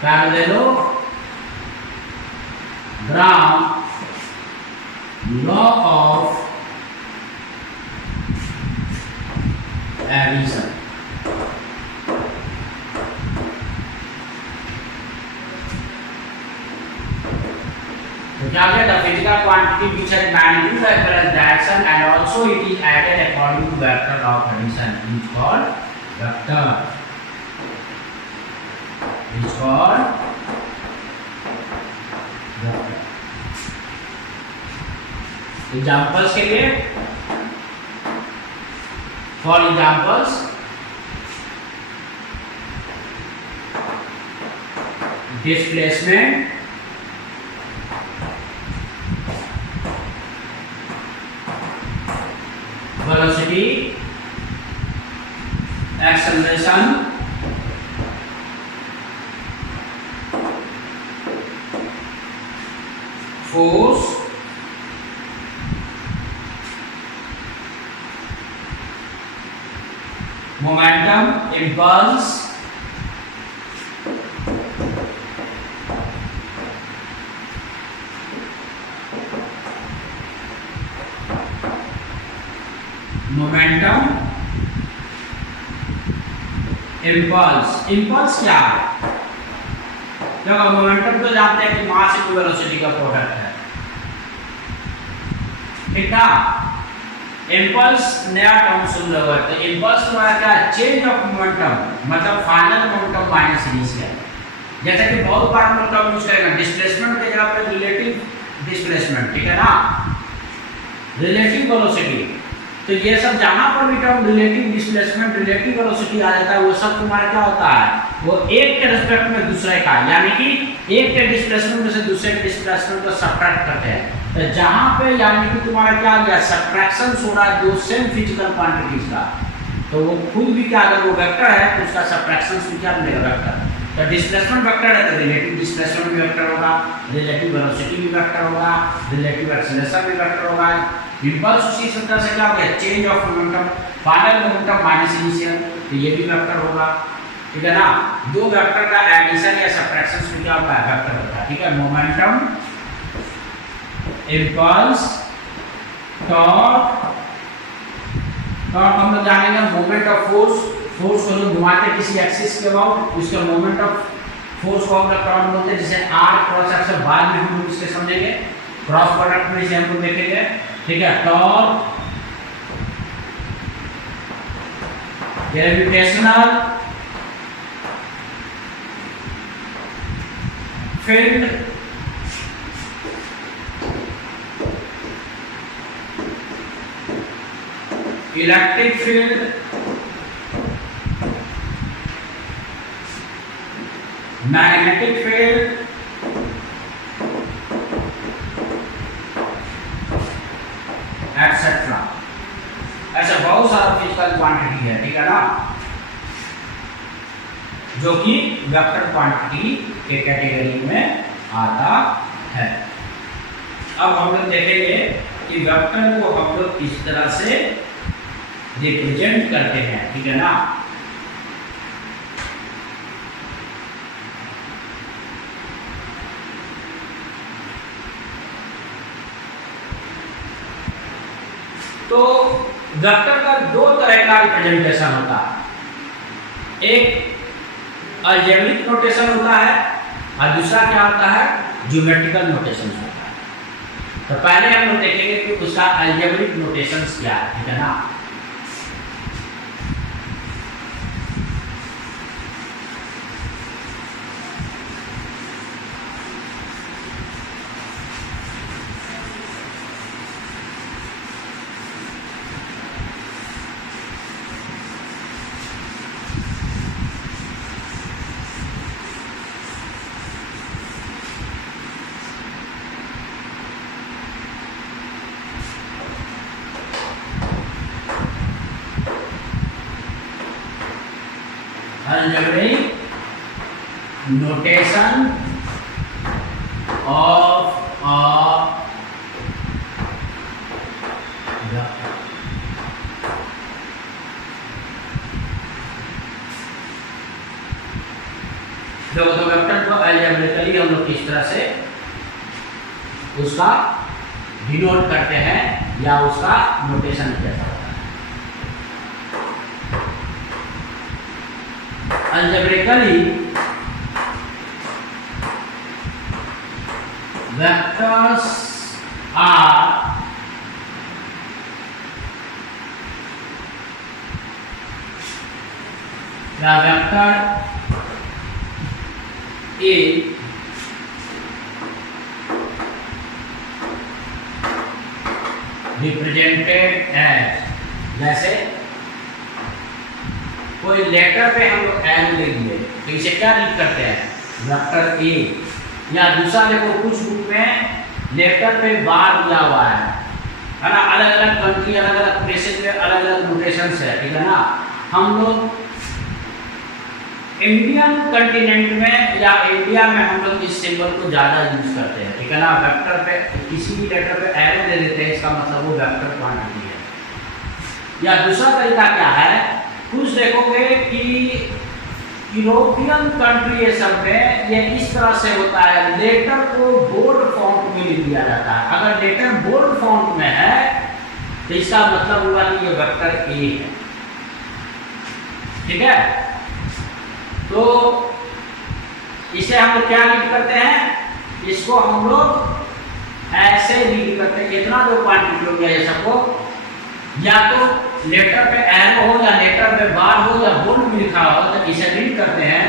parallelogram law of addition। तो क्या गया, the physical quantity which has magnitude as well as direction and also it is added according to vector of addition is called vector, is called vector. Examples के लिए, for examples displacement, velocity, acceleration, force, momentum, impulse, momentum, impulse. Impulse क्या है? देखो momentum तो जानते हैं कि mass into velocity का प्रोडक्ट है, ठीक ना। इम्पल्स नया टर्म सुन रहे हो, तो इम्पल्स तुम्हारा क्या है, चेंज ऑफ मोमेंटम, मतलब फाइनल मोमेंटम माइनस इनिशियल। जैसे कि बहुत बार हम लोग टर्म यूज करेंगे डिस्प्लेसमेंट के जगह पे रिलेटिव डिस्प्लेसमेंट, ठीक है ना, रिलेटिव वेलोसिटी। तो ये सब जहां पर भी term relative displacement, relative velocity आ जाता है, वो सब तुम्हारा क्या होता है, वो एक के रिस्पेक्ट में दूसरे का, यानी कि एक के डिस्प्लेसमेंट में से दूसरे के डिस्प्लेसमेंट को सब्ट्रैक्ट करते हैं। तो जहां पे यानी कि तुम्हारा क्या गया, सब्ट्रैक्शन हो रहा है दो सेम फिजिकल क्वांटिटीज का, तो वो खुद भी क्या, अगर वो वेक्टर है तो उसका सब्ट्रैक्शन भी क्या मिलेगा, वेक्टर। तो डिस्प्लेसमेंट वेक्टर है तो रिलेटिव डिस्प्लेसमेंट भी वेक्टर होगा, रिलेटिव वेलोसिटी भी वेक्टर होगा, रिलेटिव एक्सेलरेशन भी वेक्टर होगा। इम्पल्स उसी तरह से क्या हो गया, change of momentum, final momentum minus initial, तो ये भी वेक्टर होगा, ठीक है ना। दो वेक्टर का एडिशन या सब्ट्रैक्शन में क्या होता है, वेक्टर होता है, ठीक है। Momentum, impulse, torque. टॉर्क हम लोग जानेंगे मोमेंट ऑफ फोर्स, फोर्स को जो घुमाते किसी एक्सिस के अबाउट, उसके मोमेंट ऑफ फोर्स को हम लोग टॉर्क बोलते हैं, जिसे आर क्रॉस एक्सिस बाद में हम लोग इसके समझेंगे, क्रॉस प्रोडक्ट में इसे हम लोग देखेंगे, ठीक है। Torque, gravitational field, electric field, magnetic field, etcetera. ऐसा बहुत सारा फिजिकल क्वांटिटी है, ठीक है ना, जो कि वेक्टर क्वांटिटी के कैटेगरी में आता है। अब हम लोग देखेंगे कि वेक्टर को हम लोग किस तरह से रिप्रेजेंट करते हैं, ठीक है ना। तो वेक्टर का दो तरह का रिप्रेजेंटेशन होता है, एक अलजेब्रिक नोटेशन होता है और दूसरा क्या होता है, ज्योमेट्रिकल नोटेशन होता है। तो पहले हम लोग देखेंगे कि उसका अलजेब्रिक नोटेशन क्या है, ठीक है ना। Algebraic notation of a vector. देखो तो वेक्टर को अलजेब्रिकली हम लोग किस तरह से उसका डिनोट करते हैं या उसका नोटेशन कैसा होता है। algebraically vectors are the vector A represented as, जैसे कोई लेटर पे हम लोग एरो लिख दिए तो इसे क्या लिख करते हैं, वेक्टर ए। या दूसरा देखो कुछ बुक में लेटर पे बार दिया हुआ है ना, अलग अलग कंट्री अलग अलग प्लेसेस में अलग अलग नोटेशंस है, ठीक है ना। हम लोग इंडियन कंटिनेंट में या इंडिया में हम लोग इस सिंबल को ज़्यादा यूज करते हैं, ठीक है ना। वेक्टर पे किसी भी लेटर पे एरो दे देते हैं, इसका मतलब वो वेक्टर क्वांटिटी है। या दूसरा तरीका क्या है, कुछ देखोगे कि यूरोपियन कंट्रीएशन में ये इस तरह से होता है, लेटर को बोल्ड फॉन्ट में लिख दिया जाता है। अगर लेटर बोल्ड फॉन्ट में है तो इसका मतलब हुआ कि ये वेक्टर ए है, ठीक है। तो इसे हम लोग क्या रीड करते हैं, इसको हम लोग ऐसे रीड करते हैं। इतना जो क्वांटिटी हो गया ये सबको, या तो लेटर पे एरो हो या लेटर पे बार हो या बोल्ड में लिखा हो, तो इसे रीड करते हैं,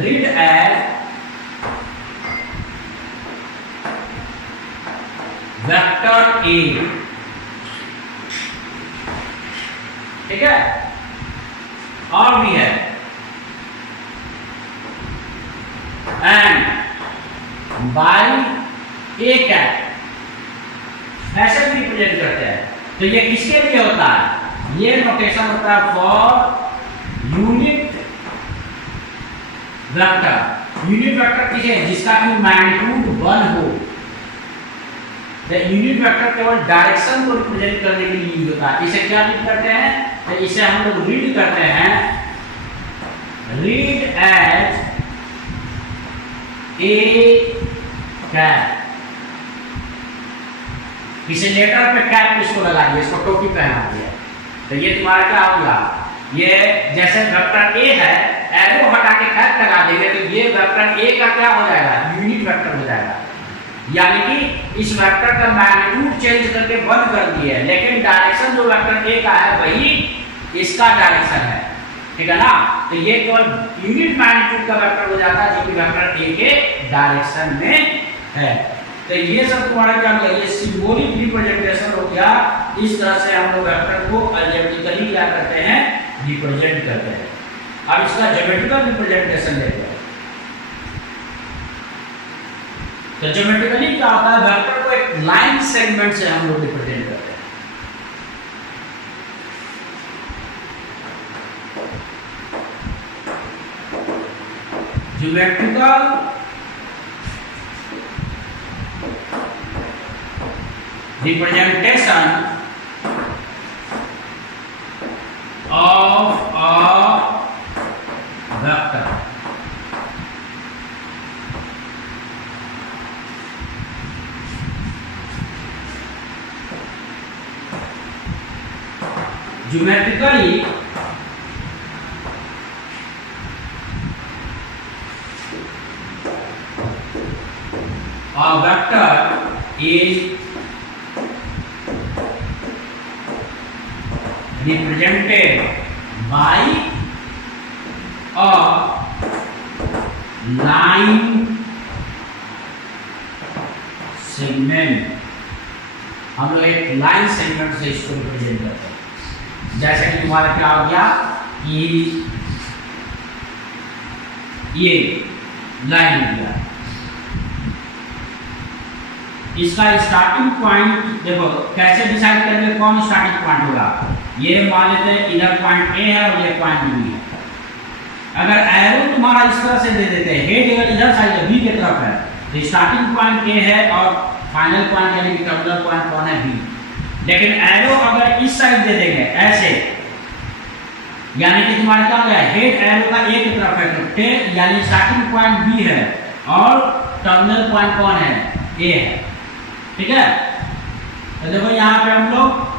रीड एज वेक्टर ए, ठीक है। और भी है एंड बाय ए कैट, ऐसे भी रिप्रेजेंट करते हैं। तो ये किसके लिए होता है, ये नोटेशन होता है for unit vector. Unit vector किसे, जिसका की मैग्नीट्यूड 1 हो। यूनिट वेक्टर केवल डायरेक्शन को रिप्रेजेंट करने के लिए यूज होता है। इसे क्या रीड करते हैं, तो इसे हम लोग रीड करते हैं, रीड एज ए कैप। इसे लेटर पे कैप किसको लगाइए, इसको टोपी पहना दिया, तो ये तुम्हारा क्या हो गया, ये जैसे वेक्टर ए है, एरो हटा के कैप लगा देंगे तो ये वेक्टर ए का क्या हो जाएगा, यूनिट वेक्टर हो जाएगा। यानी कि इस वेक्टर का मैग्नीट्यूड चेंज करके बंद कर दिए, लेकिन डायरेक्शन जो वेक्टर ए का है वही इसका डायरेक्शन है, ठीक है ना। तो ये केवल यूनिट मैग्नीट्यूड का वेक्टर हो जाता है जो कि वेक्टर ए के डायरेक्शन में है। तो ये सब तुम्हारा क्या हो गया, ये सिंबॉलिक रिप्रेजेंटेशन हो गया। इस तरह से हम लोग वेक्टर को अलजेब्रिकली क्या करते हैं, रिप्रेजेंट करते हैं। अब इसका ज्योमेट्रिकल रिप्रेजेंटेशन लेते हैं। तो ज्योमेट्रिकली क्या होता है, वेक्टर को एक लाइन सेगमेंट से हम लोग रिप्रेजेंट करते हैं। Geometrical representation of a vector। Geometrically a vector is represented by a line segment। हम लोग एक लाइन सेगमेंट से इसको रिप्रेजेंट करते हैं। जैसे कि तुम्हारा क्या हो गया कि ये लाइन हो गया, इसका स्टार्टिंग पॉइंट देखो कैसे डिसाइड करेंगे कौन स्टार्टिंग पॉइंट होगा। ये मान लेते हैं इधर पॉइंट ए है और ये पॉइंट बी है। अगर एरो तुम्हारा इस तरह से दे देते हैं, हेड अगर इधर साइड है बी की तरफ है, तो स्टार्टिंग पॉइंट ए है और फाइनल पॉइंट यानी कि टर्मिनल पॉइंट कौन है, बी। लेकिन एरो अगर इस साइड दे देंगे ऐसे, यानी कि तुम्हारा क्या हो गया, हेड एरो का ए की तरफ है तो टेल यानी स्टार्टिंग पॉइंट बी है और टर्मिनल पॉइंट कौन है, ए है, ठीक है। तो देखो यहाँ पे हम लोग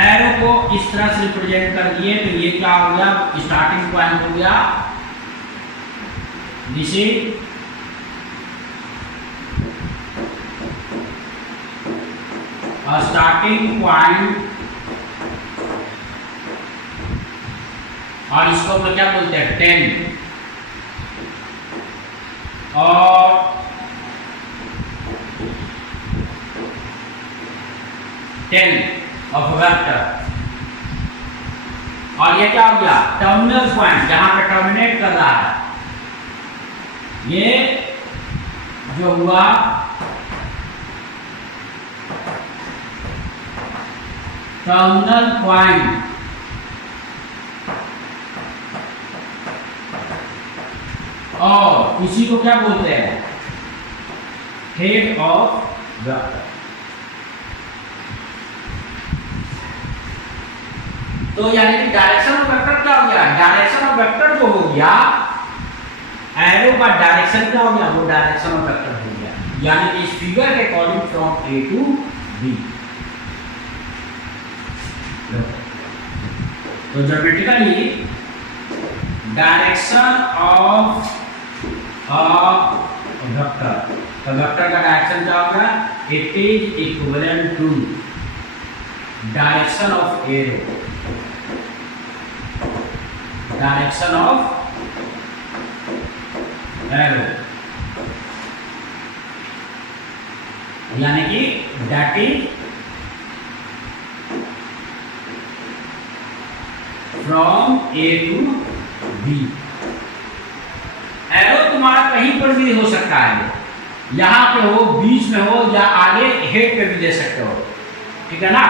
एरो को इस तरह से रिप्रेजेंट कर दिए, तो ये क्या हो गया, स्टार्टिंग पॉइंट हो गया, दिस इज स्टार्टिंग पॉइंट, और इसको हम लोग क्या बोलते हैं 10, और ऑफ वेक्टर। और ये क्या हो गया टर्मिनल पॉइंट, जहां पे टर्मिनेट कर रहा है, ये जो हुआ टर्मिनल पॉइंट, और इसी को क्या बोलते हैं हेड ऑफ वेक्टर। तो यानी कि डायरेक्शन ऑफ वेक्टर क्या हो गया, डायरेक्शन ऑफ वेक्टर जो हो गया, एरो का डायरेक्शन क्या हो गया, वो डायरेक्शन ऑफ वेक्टर हो गया। यानी कि इस फिगर के according from a to b. तो ज्योमेट्रिकली डायरेक्शन ऑफ वेक्टर, तो वेक्टर का डायरेक्शन क्या होगा, it is equivalent to direction of arrow, direction of arrow, यानी कि that is from a to b. Arrow तुम्हारा कहीं पर भी हो सकता है, यहाँ पे हो, बीच में हो, या आगे हेड पे भी दे सकते हो, ठीक है ना।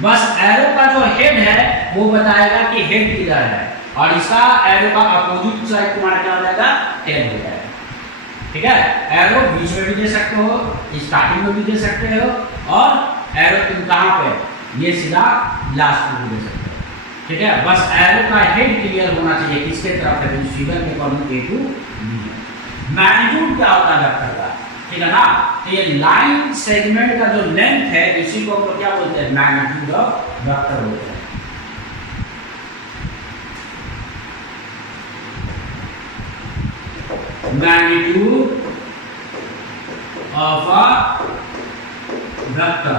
बस एरो का जो हेड है वो बताएगा कि हेड किधर है, और इसका एरो का अपोजिट साइड तुम्हारा क्या हो जाएगा, टेल हो जाएगा, ठीक है। एरो बीच में भी दे सकते हो, स्टार्टिंग में भी दे सकते हो, और एरो तुम कहाँ पे, ये सीधा लास्ट में भी दे सकते हो, ठीक है। बस एरो का हेड क्लियर होना चाहिए किसके तरफ है, इस फिगर के अकॉर्डिंग ए टू बी है। मैग्नीट्यूड क्या होता है वेक्टर का, ठीक है ना। तो ये लाइन सेगमेंट का जो लेंथ है, इसी को हम लोग क्या बोलते हैं, मैग्नीट्यूड ऑफ वेक्टर बोलते हैं। मैग्नीट्यूड ऑफ अ वेक्टर,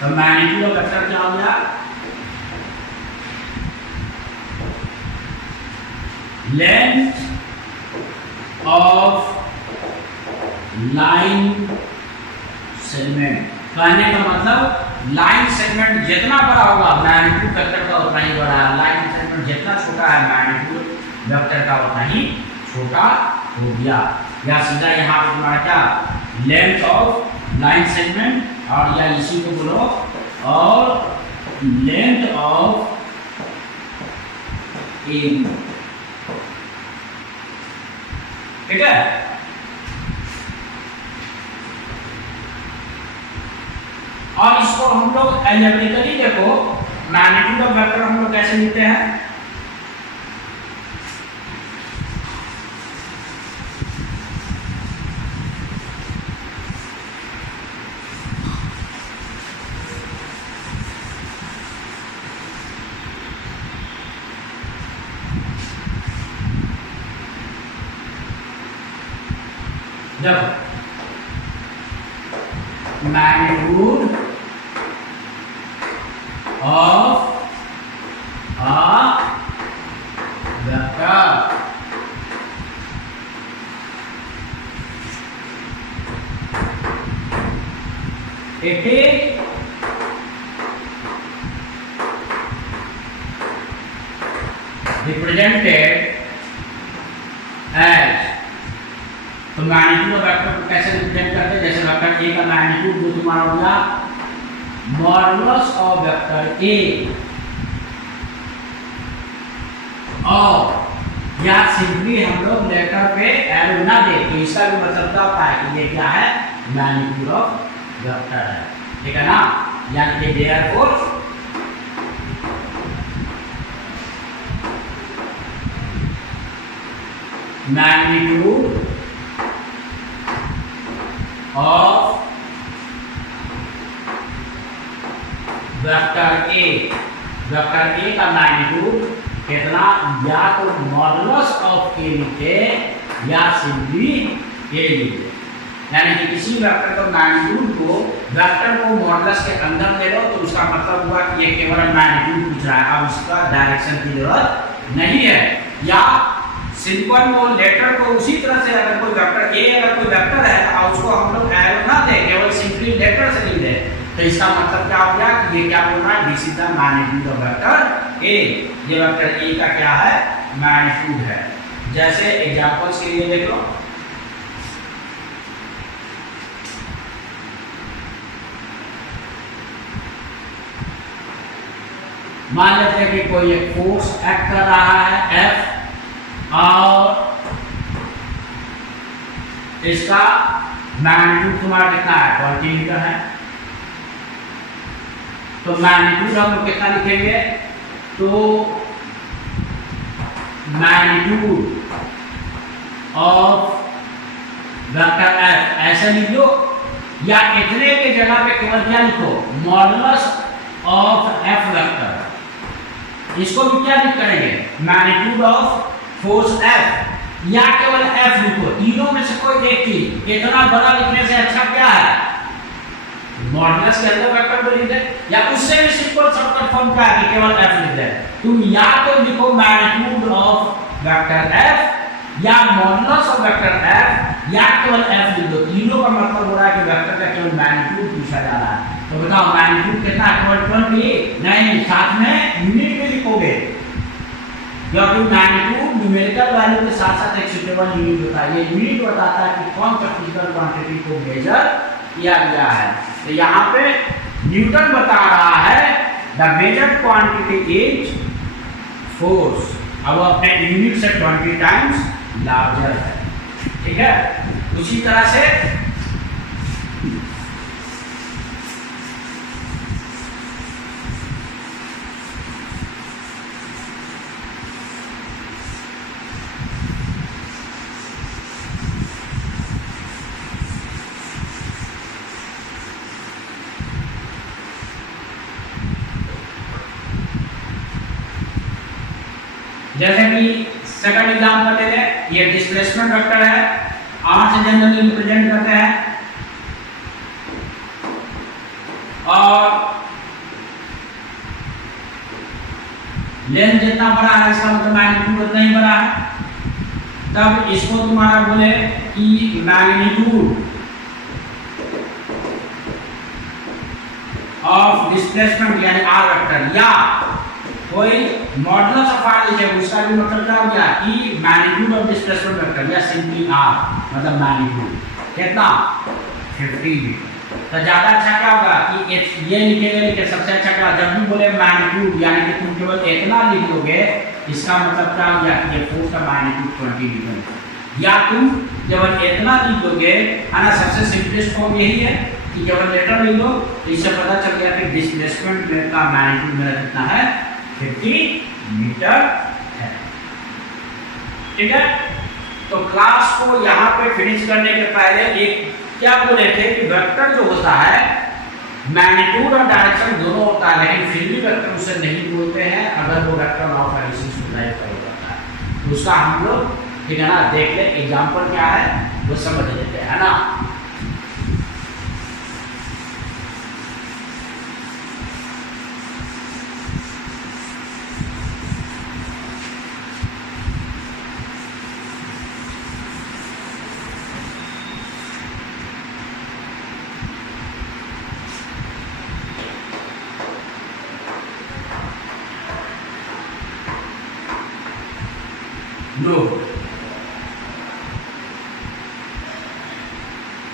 तो मैग्नीट्यूड ऑफ वेक्टर क्या हो गया, लेंथ ऑफ लाइन सेगमेंट। कहने का मतलब लाइन सेगमेंट जितना बड़ा होगा मैग्नीट्यूड वेक्टर का उतना ही बड़ा है, लाइन सेगमेंट जितना छोटा है मैग्नीट्यूड वेक्टर का उतना ही छोटा हो गया। या सीधा यहाँ पे तुम्हारा क्या, लेंथ ऑफ लाइन सेगमेंट, और या इसी को बोलो और लेंथ ऑफ ए, ठीक है। और इसको हम लोग एल्जेब्रिकली देखो, मैग्नीट्यूड ऑफ वेक्टर हम लोग कैसे लिखते हैं, देखो magnitude of a vector, it is represented as, तो मैग्नीट्यूड ऑफ वेक्टर को कैसे रिप्रेजेंट करते हैं, जैसे वेक्टर ए का मैग्नीट्यूड जो तुम्हारा हो गया मॉडुलस ऑफ वेक्टर ए, और या सिंपली हम लोग लेटर पे एरो ना दे तो इसका भी मतलब क्या होता है कि ये क्या है, मैग्नीट्यूड ऑफ वेक्टर है, ठीक है ना। यानी कि therefore magnitude of vector A, vector A का मैग्नीट्यूड कितना, या तो मॉडुलस ऑफ ए लिखे या सिंपली ए लिखे, यानी कि किसी वेक्टर का मैग्नीट्यूड को वेक्टर को मॉडुलस के अंदर ले लो तो उसका मतलब हुआ कि ये केवल मैग्नीट्यूड पूछ रहा है, अब उसका डायरेक्शन की जरूरत नहीं है। या सिंपल को लेटर को उसी तरह से अगर कोई वेक्टर ए अगर कोई वेक्टर है तो उसको हम लोग एरो ना दे, केवल सिंपली लेटर से लिख दे, तो इसका मतलब क्या हो गया कि ये क्या बोल रहा है, this is the magnitude of vector A. ये वेक्टर ए का क्या है, मैग्नीट्यूड है। जैसे एग्जांपल्स के लिए देख लो, मान लेते हैं कि कोई एक फोर्स एक्ट कर रहा है F और इसका मैग्नीट्यूड तुम्हारा कितना है, 20 मीटर है। तो मैग्नीट्यूड हम लोग कितना लिखेंगे, तो मैग्नीट्यूड ऑफ वेक्टर F ऐसे लिख लो, या इतने के जगह पे केवल क्या लिखो, मॉडुलस ऑफ F वेक्टर। इसको भी क्या लिख करेंगे, मैग्नीट्यूड ऑफ फोर्स F, या केवल F लिखो, तीनों में से कोई एक चीज। इतना बड़ा लिखने से अच्छा क्या है, मॉडुलस के अंदर वेक्टर को लिख दे, या उससे भी सिंपल शॉर्टकट फॉर्म क्या है कि केवल F लिख दे। तुम या तो लिखो मैग्नीट्यूड ऑफ वेक्टर F या मॉडुलस ऑफ वेक्टर F या केवल F लिख दो। तीनों का मतलब हो रहा है कि वेक्टर का केवल मैग्नीट्यूड पूछा जा रहा है। तो बताओ मैग्नीट्यूड कितना है, 20? नहीं, साथ में यूनिट में लिखोगे, क्योंकि मैग्नीट्यूड न्यूमेरिकल वैल्यू के साथ साथ एक सुटेबल यूनिट होता है। ये यूनिट बताता है कि कौन सा फिजिकल क्वांटिटी को मेजर किया गया है। तो यहाँ पे न्यूटन बता रहा है the measured quantity is force, अब वो अपने यूनिट से 20 टाइम्स लार्जर है। ठीक है, उसी तरह से जैसे कि सेकंड एग्जांपल ले लें, ये डिस्प्लेसमेंट वेक्टर है, R से जनरली रिप्रेजेंट करते हैं, और लेंथ जितना बड़ा है इसका मतलब मैग्नीट्यूड उतना ही बड़ा है। तब इसको तुम्हारा बोले कि मैग्नीट्यूड ऑफ डिस्प्लेसमेंट यानी R वेक्टर, या कोई मॉडुलस ऑफ R लिखे, उसका भी मतलब क्या हो गया कि मैग्नीट्यूड ऑफ डिस्प्लेसमेंट वेक्टर, या सिंपली R मतलब मैग्नीट्यूड कितना, 50। तो ज्यादा अच्छा क्या होगा कि ये लिखेंगे, सबसे अच्छा क्या, जब भी बोले मैग्नीट्यूड यानी कि तुम केवल इतना लिख दोगे, इसका मतलब क्या हो गया कि ये फोर्स का मैग्नीट्यूड 20 न्यूटन। या तुम केवल इतना लिख दोगे, है ना, सबसे सिंपलेस्ट फॉर्म यही है कि केवल लेटर लिख दो, तो इससे पता चल गया कि डिस्प्लेसमेंट का मैग्नीट्यूड मेरा कितना है, 50 मीटर है। ठीक है, तो क्लास को यहाँ पे फिनिश करने के पहले एक क्या बोले थे कि वेक्टर जो होता है मैग्नीट्यूड और डायरेक्शन दोनों होता है, लेकिन फिर भी वेक्टर उसे नहीं बोलते हैं अगर वो वेक्टर लॉ ऑफ एडिशन से ड्राइव किया जाता है। तो उसका हम लोग, ठीक है ना, देख ले एग्जांपल क्या है वो समझ लेते हैं, है ना।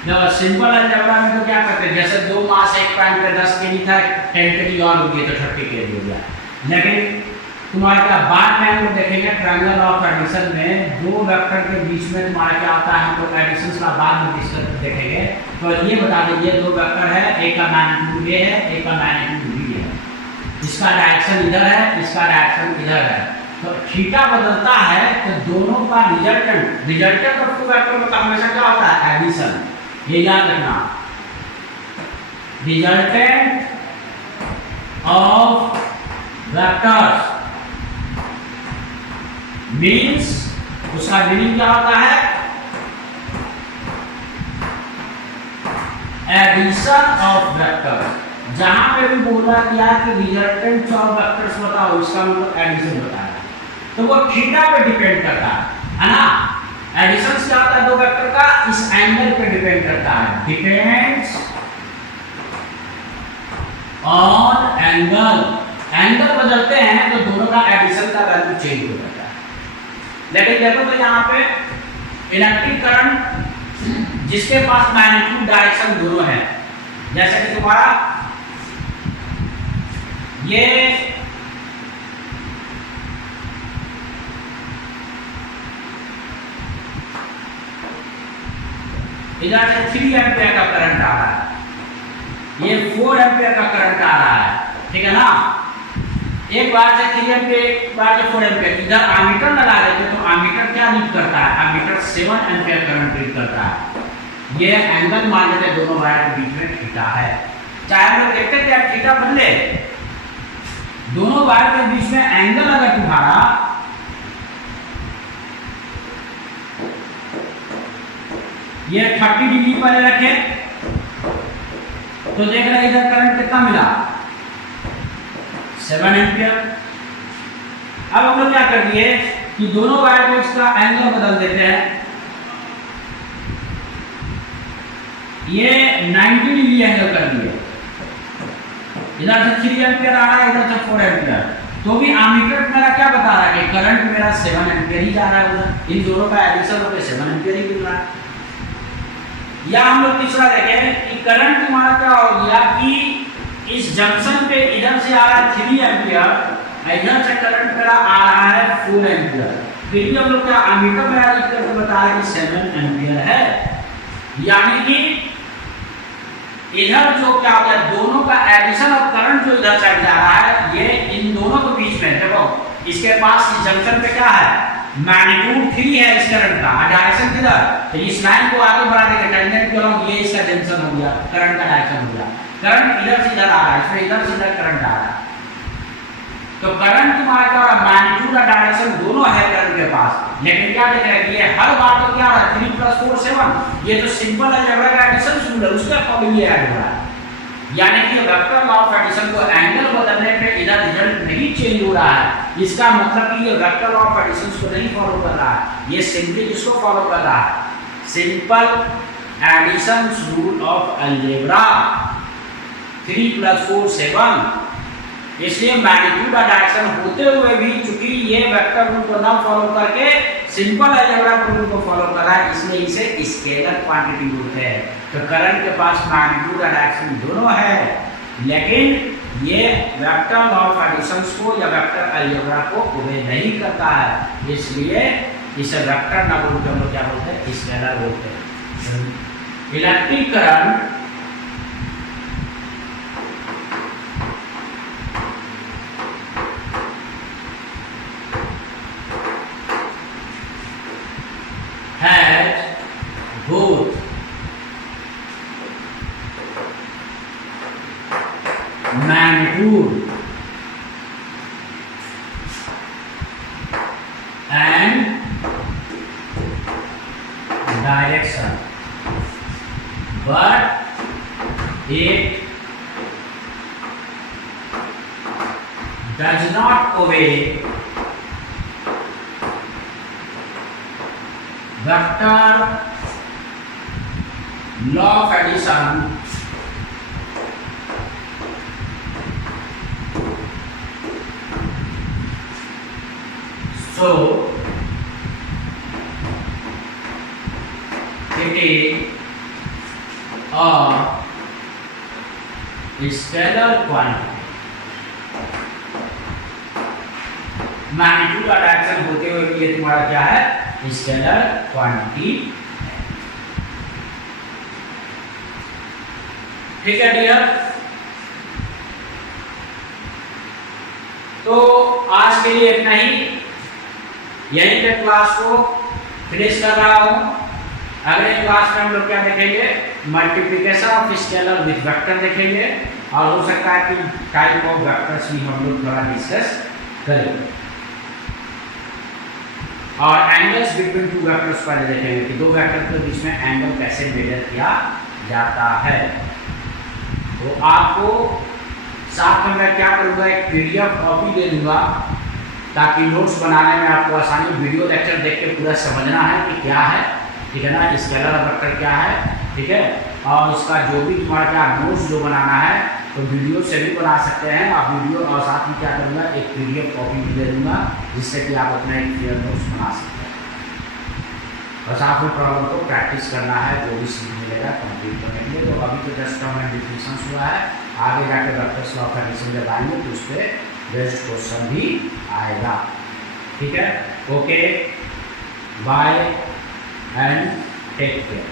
जब सिंपल अलजेब्रा में तो क्या करते हैं, जैसे 2 मास एक पॉइंट पे 10 केजी था, 10 केजी और हो गया तो 30 केजी हो गया। लेकिन तुम्हारा क्या बाद में हम लोग देखेंगे ट्रायंगल ऑफ एडिशन में दो वेक्टर के बीच में तुम्हारा क्या होता है, हम लोग एडिशन का बाद में डिस्कस देखेंगे। तो ये बता दें ये दो वेक्टर है, एक का मैग्नीट्यूड ये है, एक का मैग्नीट्यूड बी है, इसका डायरेक्शन इधर है, इसका डायरेक्शन इधर है। तो थीटा बदलता है तो दोनों का रिजल्टेंट ऑफ टू वेक्टर मतलब हमेशा क्या होता है, एडिशन। ये याद रखना, रिजल्टेंट ऑफ वेक्टर्स मीन्स, उसका मीनिंग क्या होता है, एडिशन ऑफ वेक्टर, जहां पे भी बोला गया कि रिजल्टेंट ऑफ वेक्टर्स बताओ, इसका मतलब एडिशन बताया, तो वो थीटा पे डिपेंड करता है ना। एडिशन क्या होता है दो वेक्टर का, इस एंगल पे डिपेंड करता है, डिपेंड्स ऑन एंगल। एंगल बदलते हैं तो दोनों का एडिशन का वैल्यू चेंज हो जाता है। लेकिन देखो तो यहाँ पे इलेक्ट्रिक करंट जिसके पास मैग्नीट्यूड डायरेक्शन दोनों है, जैसे कि तुम्हारा ये इधर से 3 एम्पीयर का करंट आ रहा है, ये 4 एम्पीयर का करंट आ रहा है, ठीक है ना। एक बार से 3 एम्पीयर, एक बार से 4 एम्पीयर, इधर एमीटर लगा देते तो एमीटर क्या रीड करता है, एमीटर 7 एम्पीयर करंट रीड करता है। ये एंगल मान लेते दोनों वायर के बीच में थीटा है, चाहे हम लोग देखते कि अब थीटा बदले, दोनों वायर के बीच में एंगल अगर तुम्हारा ये 30 डिग्री पर रखे तो देख रहे इधर करंट कितना मिला, 7 एम्पीयर। अब हम लोग क्या कर दिए कि दोनों वायर को इसका एंगल बदल देते हैं, ये 90 डिग्री एंगल कर दिए, इधर से 3 एम्पीयर आ रहा है, इधर से 4 एम्पीयर, तो भी एमीटर मेरा क्या बता रहा है कि करंट मेरा 7 एम्पीयर ही जा रहा है उधर, इन दोनों का एडिशन होकर 7 एम्पीयर ही मिल रहा है। या हम लोग तीसरा देखें कि करंट तुम्हारा क्या हो गया कि इस जंक्शन पे इधर से आ रहा है 3 एम्पीयर, इधर से करंट मेरा आ रहा है 4 एम्पीयर, फिर भी हम लोग क्या एमीटर मेरा लिख करके बता रहे हैं कि 7 एम्पीयर है। यानी कि इधर जो क्या हो गया, दोनों का एडिशन ऑफ करंट जो इधर साइड जा रहा है, ये इन दोनों के बीच में देखो, इसके पास इस जंक्शन पे क्या है, मैग्नीट्यूड 3 है इस करंट का, डायरेक्शन किधर, तो इस लाइन को आगे बढ़ा देंगे टेंजेंट के अलॉन्ग, ये इसका जंक्शन हो गया, करंट का डायरेक्शन हो गया, करंट इधर से इधर आ रहा है, इसमें इधर से इधर करंट आ रहा है, तो करंट तुम्हारा क्या हो रहा है, मैग्नीट्यूड और डायरेक्शन दोनों है करंट के पास। लेकिन क्या देख रहे हैं कि ये हर बार तो क्या हो रहा है 3 + 4 7, ये तो सिंपल अलजेब्रा का एडिशन शुरू है, उसके अकॉर्डिंग ये ऐड हो रहा है। यानी कि वेक्टर लॉ ऑफ एडिशन को एंगल बदलने पे इधर रिजल्ट नहीं चेंज हो रहा है, इसका मतलब कि ये वेक्टर लॉ ऑफ एडिशन को नहीं फॉलो कर रहा है, ये सिंपली किसको फॉलो कर रहा है, simple addition rule of algebra, 3 + 4 7। इसलिए मैग्नीट्यूड और डायरेक्शन होते हुए भी चूंकि ये वेक्टर रूल को ना फॉलो करके सिंपल अलजेब्रा रूल को फॉलो कर रहा है, इसलिए इसे स्केलर क्वांटिटी बोलते हैं। तो करंट के पास मैग्नीट्यूड और डायरेक्शन दोनों है, लेकिन ये वेक्टर लॉ ऑफ एडिशन को या वेक्टर अलजेब्रा को ओबे नहीं करता है, इसलिए इसे वेक्टर ना बोल के हम लोग क्या बोलते हैं, स्केलर बोलते हैं। Electric current has both magnitude and direction, but it does not obey vector law of addition so it is a scalar quantity। Magnitude का डायरेक्शन होते हुए भी ये तुम्हारा क्या है, स्केलर क्वांटिटी। ठीक है डियर, तो आज के लिए इतना ही, यहीं पे क्लास को फिनिश कर रहा हूं। अगले क्लास में हम लोग क्या देखेंगे, multiplication of scalar with vector देखेंगे, और हो सकता है कि टाइप ऑफ वेक्टर्स भी हम लोग थोड़ा डिस्कस करेंगे, और एंगल्स बिटवीन टू वेक्टर्स पहले देखेंगे कि दो वेक्टर के बीच में एंगल कैसे मेजर किया जाता है। तो आपको साथ में मैं क्या करूँगा, एक PDF कॉपी दे दूँगा ताकि नोट्स बनाने में आपको आसानी। वीडियो लेक्चर देख के पूरा समझना है कि क्या है, ठीक है ना, स्केलर वेक्टर क्या है, ठीक है। और इसका जो भी तुम्हारा क्या नोट्स जो बनाना है तो वीडियो से भी बना सकते हैं आप वीडियो, और साथ में क्या करूँगा एक PDF कॉपी भी दे दूँगा जिससे कि आप अपना एक क्लियर नोट्स बना सकते हैं। और साथ में प्रॉब्लम को प्रैक्टिस करना है, जो भी सीख मिलेगा कंप्लीट करने के लिए। तो अभी तो जस्ट टर्म एंड डिफिनेशन हुआ है, आगे जाकर वेक्टर्स लॉ ऑफ एडिशन जब आएंगे तो उस पर बेस्ड क्वेश्चन भी आएगा, ठीक है। Okay, bye and take care.